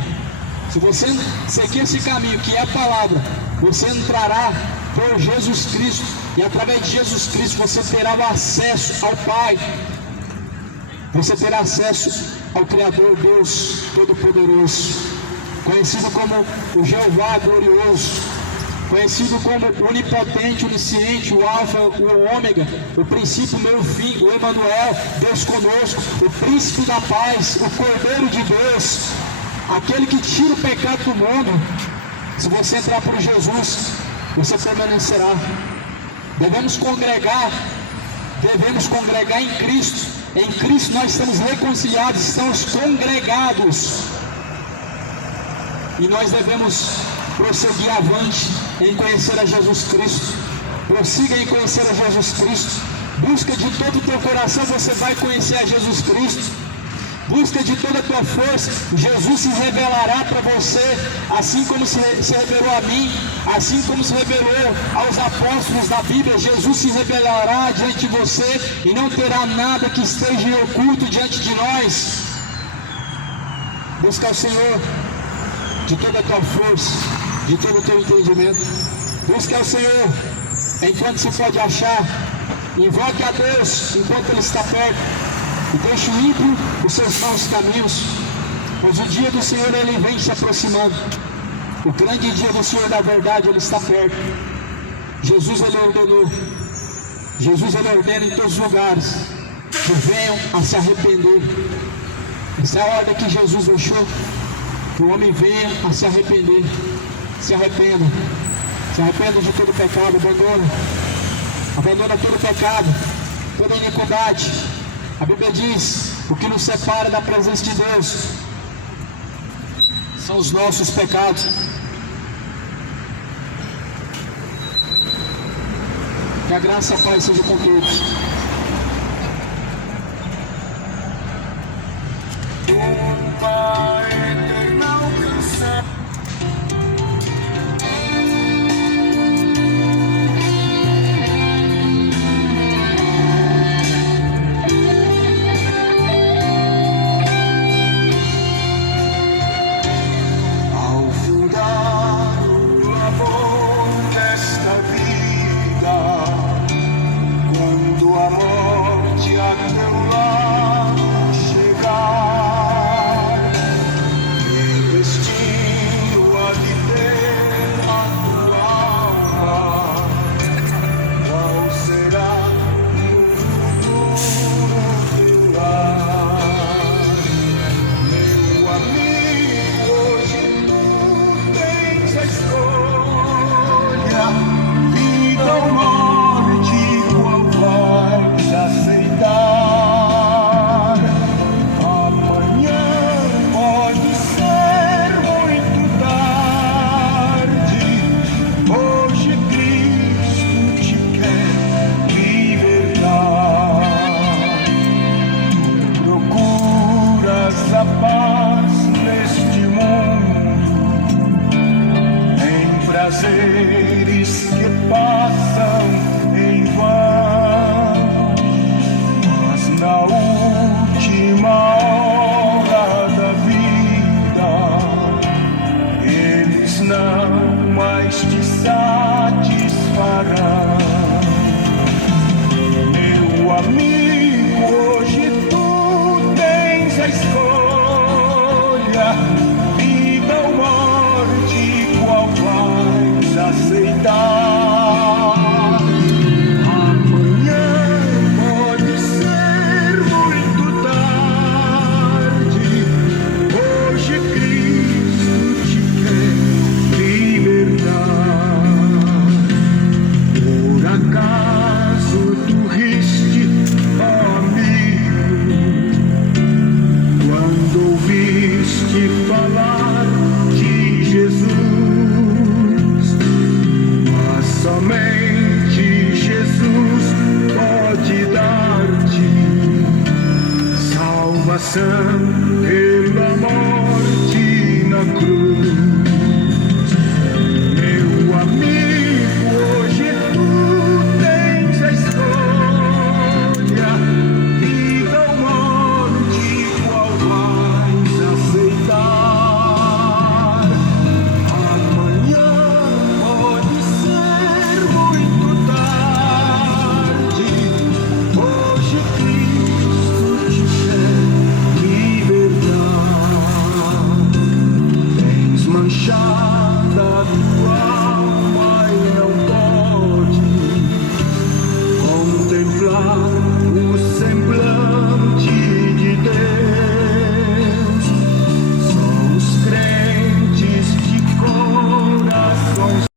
Se você seguir esse caminho, que é a palavra, você entrará por Jesus Cristo, e através de Jesus Cristo você terá o acesso ao Pai. Você terá acesso ao Criador, Deus Todo-Poderoso, conhecido como o Jeová Glorioso, conhecido como o Onipotente, Onisciente, o Alfa, o Ômega, o princípio, o meio, o fim, o Emanuel, Deus conosco, o Príncipe da Paz, o Cordeiro de Deus, aquele que tira o pecado do mundo. Se você entrar por Jesus, você permanecerá. Devemos congregar em Cristo. Em Cristo nós estamos reconciliados, estamos congregados. E nós devemos prosseguir avante em conhecer a Jesus Cristo. Prossiga em conhecer a Jesus Cristo. Busca de todo o teu coração, você vai conhecer a Jesus Cristo. Busca de toda a tua força, Jesus se revelará para você, assim como se revelou a mim, assim como se revelou aos apóstolos da Bíblia. Jesus se revelará diante de você e não terá nada que esteja oculto diante de nós. Busca o Senhor de toda a tua força, de todo o teu entendimento. Busca o Senhor enquanto se pode achar. Invoque a Deus enquanto Ele está perto. E deixe o ímpio os seus maus caminhos, pois o dia do Senhor ele vem se aproximando. O grande dia do Senhor da verdade ele está perto. Jesus ele ordenou, Jesus ele ordena em todos os lugares que venham a se arrepender. Essa é a ordem que Jesus deixou, que o homem venha a se arrepender. Se arrependa de todo pecado, abandona todo pecado, toda iniquidade. A Bíblia diz: o que nos separa da presença de Deus são os nossos pecados. Que a graça e a paz seja com todos. prazeres que passam em vão, mas na última hora da vida eles não mais te satisfarão. Meu amigo, hoje tu tens a escolha, vida ou morte, qual vais aceitar? Amanhã pode ser muito tarde, hoje Cristo te quer libertar. Por acaso tu riste, ó amigo, quando ouviste falar de Jesus? Mas somente Jesus pode dar-te salvação pela morte na cruz.